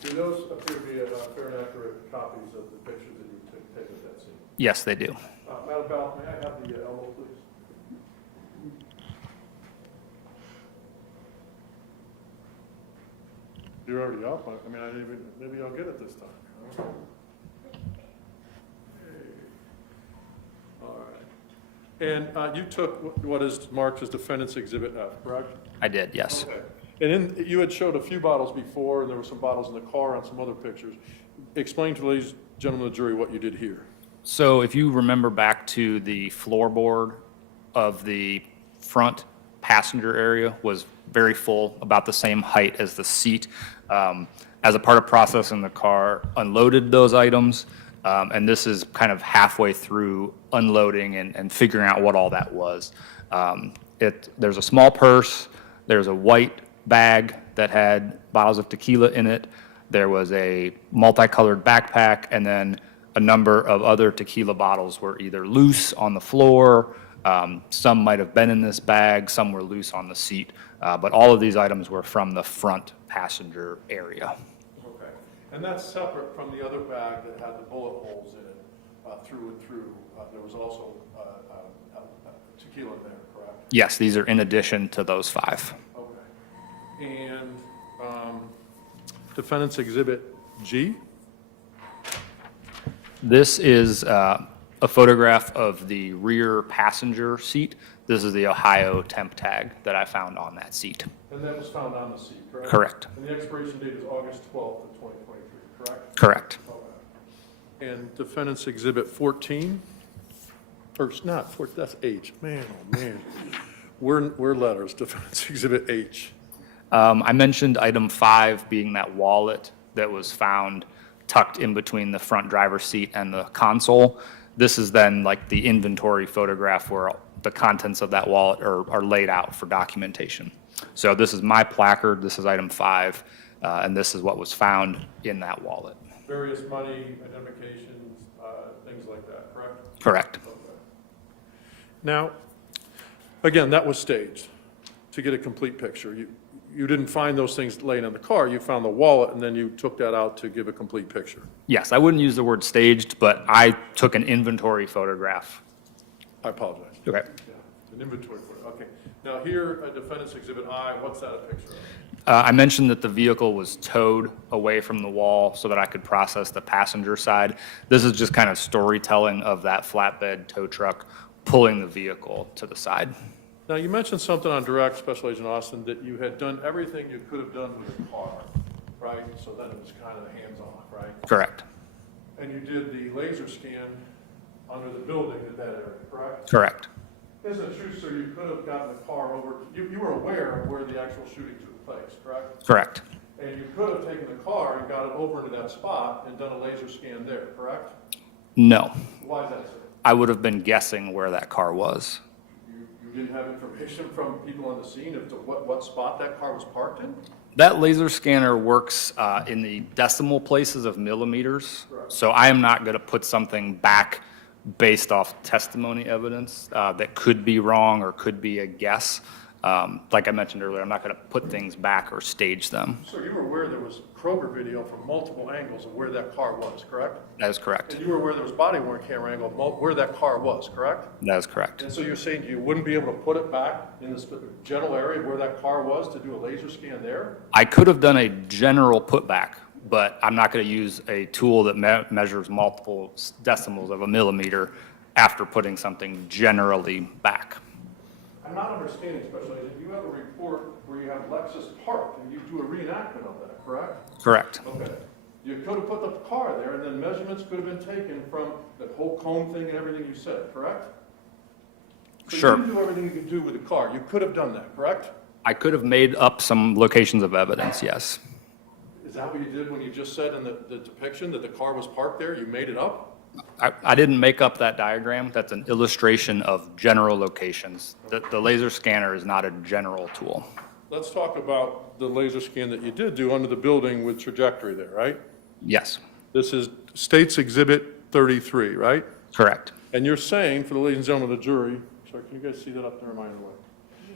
Do those appear to be fair and accurate copies of the pictures that you took at that scene? Yes, they do. Madam Bell, may I have the elbow, please? You're already up. I mean, I didn't even, maybe I'll get it this time. All right. And you took what is marked as Defendant's Exhibit F, correct? I did, yes. Okay. And you had showed a few bottles before, and there were some bottles in the car on some other pictures. Explain to ladies and gentlemen of the jury what you did here. So if you remember back to the floorboard of the front passenger area was very full, about the same height as the seat. As a part of processing the car, unloaded those items, and this is kind of halfway through unloading and figuring out what all that was. There's a small purse, there's a white bag that had bottles of tequila in it, there was a multicolored backpack, and then a number of other tequila bottles were either loose on the floor, some might have been in this bag, some were loose on the seat, but all of these items were from the front passenger area. Okay. And that's separate from the other bag that had the bullet holes in it, through and through. There was also tequila in there, correct? Yes, these are in addition to those 5. Okay. And Defendant's Exhibit G? This is a photograph of the rear passenger seat. This is the Ohio temp tag that I found on that seat. And that was found on the seat, correct? Correct. And the expiration date is August 12th of 2023, correct? Correct. Okay. And Defendant's Exhibit 14? Or it's not, that's H. Man, oh man. We're letters, Defendant's Exhibit H. I mentioned item 5 being that wallet that was found tucked in between the front driver's seat and the console. This is then like the inventory photograph where the contents of that wallet are laid out for documentation. So this is my placard, this is item 5, and this is what was found in that wallet. Various money, identifications, things like that, correct? Correct. Okay. Now, again, that was staged to get a complete picture. You didn't find those things laying in the car, you found the wallet, and then you took that out to give a complete picture. Yes, I wouldn't use the word staged, but I took an inventory photograph. I apologize. Okay. Yeah, an inventory for it, okay. Now here, Defendant's Exhibit I, what's that a picture of? I mentioned that the vehicle was towed away from the wall so that I could process the passenger side. This is just kind of storytelling of that flatbed tow truck pulling the vehicle to the side. Now, you mentioned something on direct, Special Agent Austin, that you had done everything you could have done with a car, right? So then it was kind of hands-off, right? Correct. And you did the laser scan under the building in that area, correct? Correct. Isn't it true, sir, you could have gotten the car over, you were aware of where the actual shooting took place, correct? Correct. And you could have taken the car and got it over into that spot and done a laser scan there, correct? No. Why is that, sir? I would have been guessing where that car was. You didn't have information from people on the scene as to what spot that car was parked in? That laser scanner works in the decimal places of millimeters. Correct. So I am not going to put something back based off testimony evidence that could be wrong or could be a guess. Like I mentioned earlier, I'm not going to put things back or stage them. So you were aware there was Kroger video from multiple angles of where that car was, correct? That is correct. And you were aware there was body worn camera angle of where that car was, correct? That is correct. And so you're saying you wouldn't be able to put it back in the general area where that car was to do a laser scan there? I could have done a general putback, but I'm not going to use a tool that measures multiple decimals of a millimeter after putting something generally back. I'm not understanding, Special Agent. You have a report where you have Lexus parked and you do a reenactment of that, correct? Correct. Okay. You could have put the car there and then measurements could have been taken from the whole cone thing and everything you said, correct? So Sure. you didn't do everything you could do with the car. You could have done that, correct? I could have made up some locations of evidence, yes. Is that what you did when you just said in the depiction that the car was parked there? You made it up? I didn't make up that diagram. That's an illustration of general locations. The laser scanner is not a general tool. Let's talk about the laser scan that you did do under the building with trajectory there, right? Yes, This is State's Exhibit 33, right? correct. And you're saying, for the ladies and gentlemen of the jury, sorry, can you guys see that up there, or am I in the way?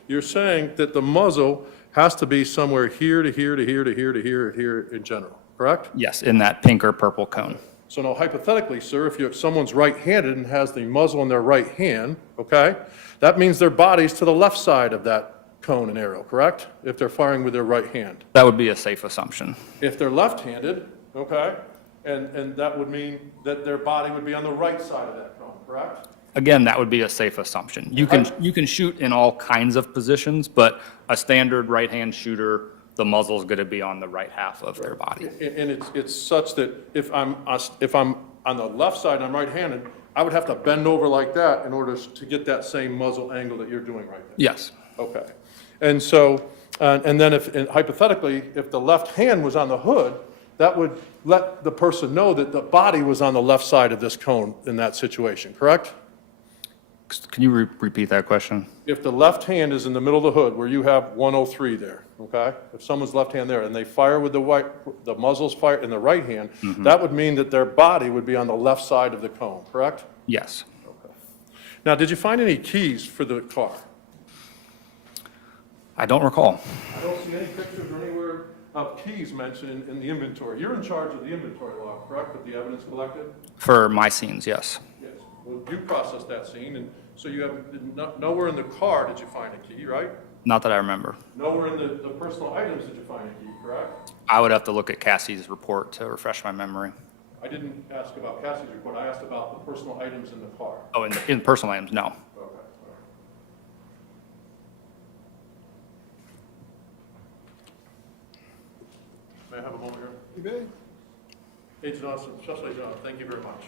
You're saying that the muzzle has to be somewhere here to here to here to here to here to here in general, correct? Yes, in that pink or purple cone. So now hypothetically, sir, if someone's right-handed and has the muzzle in their right hand, okay, that means their body's to the left side of that cone and arrow, correct? If they're firing with their right hand. That would be a safe assumption. If they're left-handed, okay, and that would mean that their body would be on the right side of that cone, correct? Again, that would be a safe assumption. You can shoot in all kinds of positions, but a standard right-hand shooter, the muzzle's going to be on the right half of their body. And it's such that if I'm on the left side and I'm right-handed, I would have to bend over like that in order to get that same muzzle angle that you're doing right there. Yes, Okay. And so, and then and hypothetically, if the left hand was on the hood, that would let the person know that the body was on the left side of this cone in that situation, correct? can you repeat that question? If the left hand is in the middle of the hood where you have 103 there, okay? If someone's left hand there and they fire with the muzzle's fire in the right hand, that would mean that their body would be on the left side of the cone, correct? Yes. Okay. Now, did you find any keys for the car? I don't recall. I don't see any pictures or anywhere of keys mentioned in the inventory. You're in charge of the inventory log, correct, with the evidence collected? For my scenes, yes. Yes. Well, you processed that scene, and so you have, nowhere in the car did you find a key, right? Not that I remember. Nowhere in the personal items did you find a key, correct? I would have to look at Cassie's report to refresh my memory. I didn't ask about Cassie's report, I asked about the personal items in the car. Oh, in personal items, no. Okay, all right. May I have a moment here? You may. Agent Austin, Special Agent Austin, thank you very much.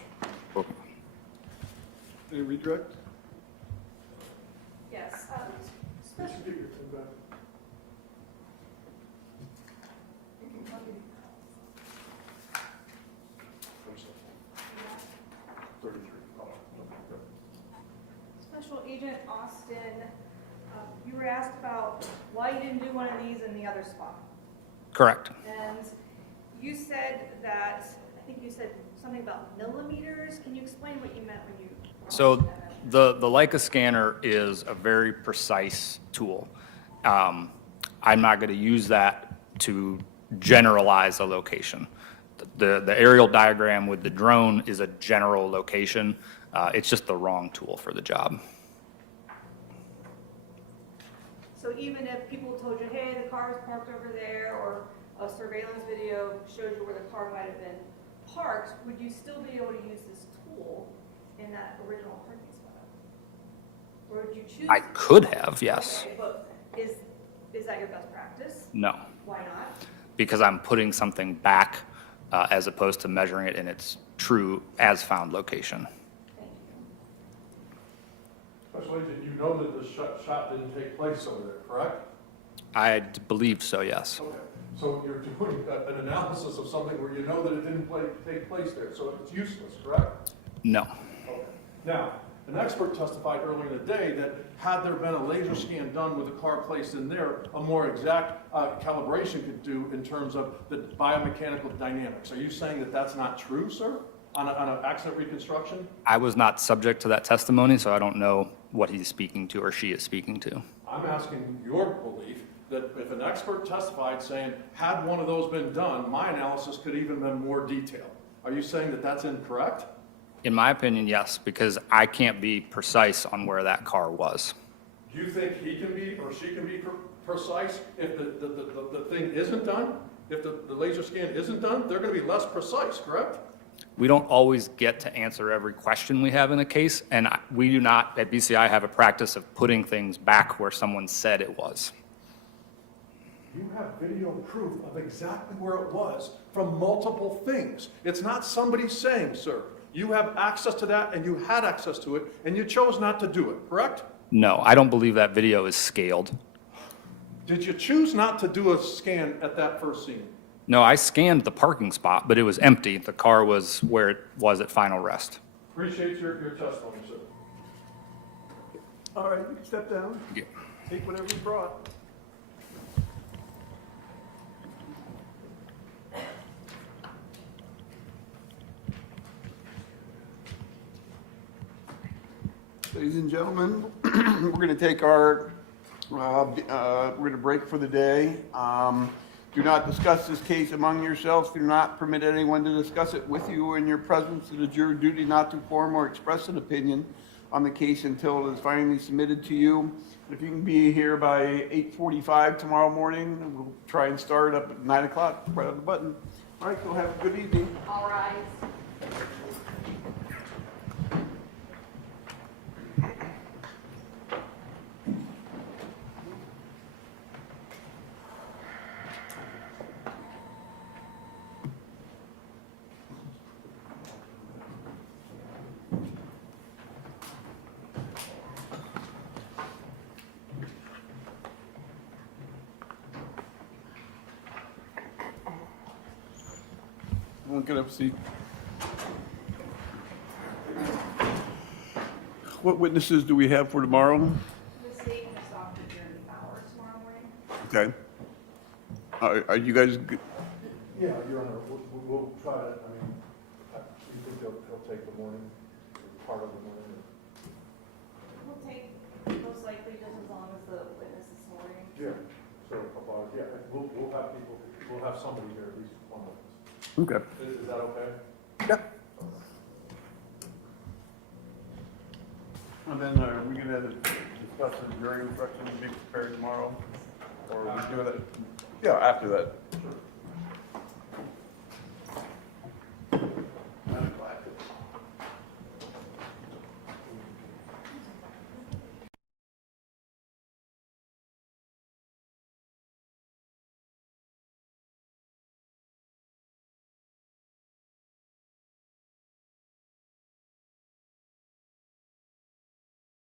Welcome. Any redirect? Yes, special, Special Agent Austin, you were asked about why you didn't do one of these in the other spot. Correct. And you said that, I think you said something about millimeters. Can you explain what you meant when you? So the Leica scanner is a very precise tool. I'm not going to use that to generalize a location. The aerial diagram with the drone is a general location. It's just the wrong tool for the job. So even if people told you, hey, the car was parked over there, or a surveillance video shows you where the car might have been parked, would you still be able to use this tool in that original parking spot? Or would you choose? I could have, yes. Okay, but is that your best practice? No, Why not? because I'm putting something back as opposed to measuring it in its true as-found location. Thank you. Special Agent, you know that the shot didn't take place over there, correct? I believe so, yes. Okay, so you're doing an analysis of something where you know that it didn't take place there, so it's useless, correct? No. Okay. Now, an expert testified earlier in the day that had there been a laser scan done with the car placed in there, a more exact calibration could do in terms of the biomechanical dynamics. Are you saying that that's not true, sir, on an accident reconstruction? I was not subject to that testimony, so I don't know what he's speaking to or she is speaking to. I'm asking your belief that if an expert testified saying, had one of those been done, my analysis could even been more detailed. Are you saying that that's incorrect? In my opinion, yes, because I can't be precise on where that car was. Do you think he can be or she can be precise if the thing isn't done? If the laser scan isn't done, they're going to be less precise, correct? We don't always get to answer every question we have in a case, and we do not, at BCI, have a practice of putting things back where someone said it was. You have video proof of exactly where it was from multiple things. It's not somebody saying, sir, you have access to that and you had access to it and you chose not to do it, correct? No, I don't believe that video is scaled. Did you choose not to do a scan at that first scene? No, I scanned the parking spot, but it was empty. The car was where it was at final rest. Appreciate your testimony, sir. All right, you can step down. Yeah. Take whatever you brought. Ladies and gentlemen, we're going to take our, we're going to break for the day. Do not discuss this case among yourselves. Do not permit anyone to discuss it with you or in your presence. It is your duty not to form or express an opinion on the case until it is finally submitted to you. If you can be here by 8:45 tomorrow morning, we'll try and start up at 9 o'clock, right on the button. All right, so have a good evening. All rise. We'll get up, see. What witnesses do we have for tomorrow? The state has offered during the hours tomorrow morning. Okay. Are you guys, good? Yeah, Your Honor, we'll try to, I mean, you think he'll take the morning, part of the morning? We'll take most likely just as long as the witness is sworn. Yeah, so, yeah, we'll have people we'll have somebody here, at least one of us. Okay. Is that okay? Yeah. And then are we gonna discuss the jury instructions, be prepared tomorrow? Or are we doing it? Yeah, after that.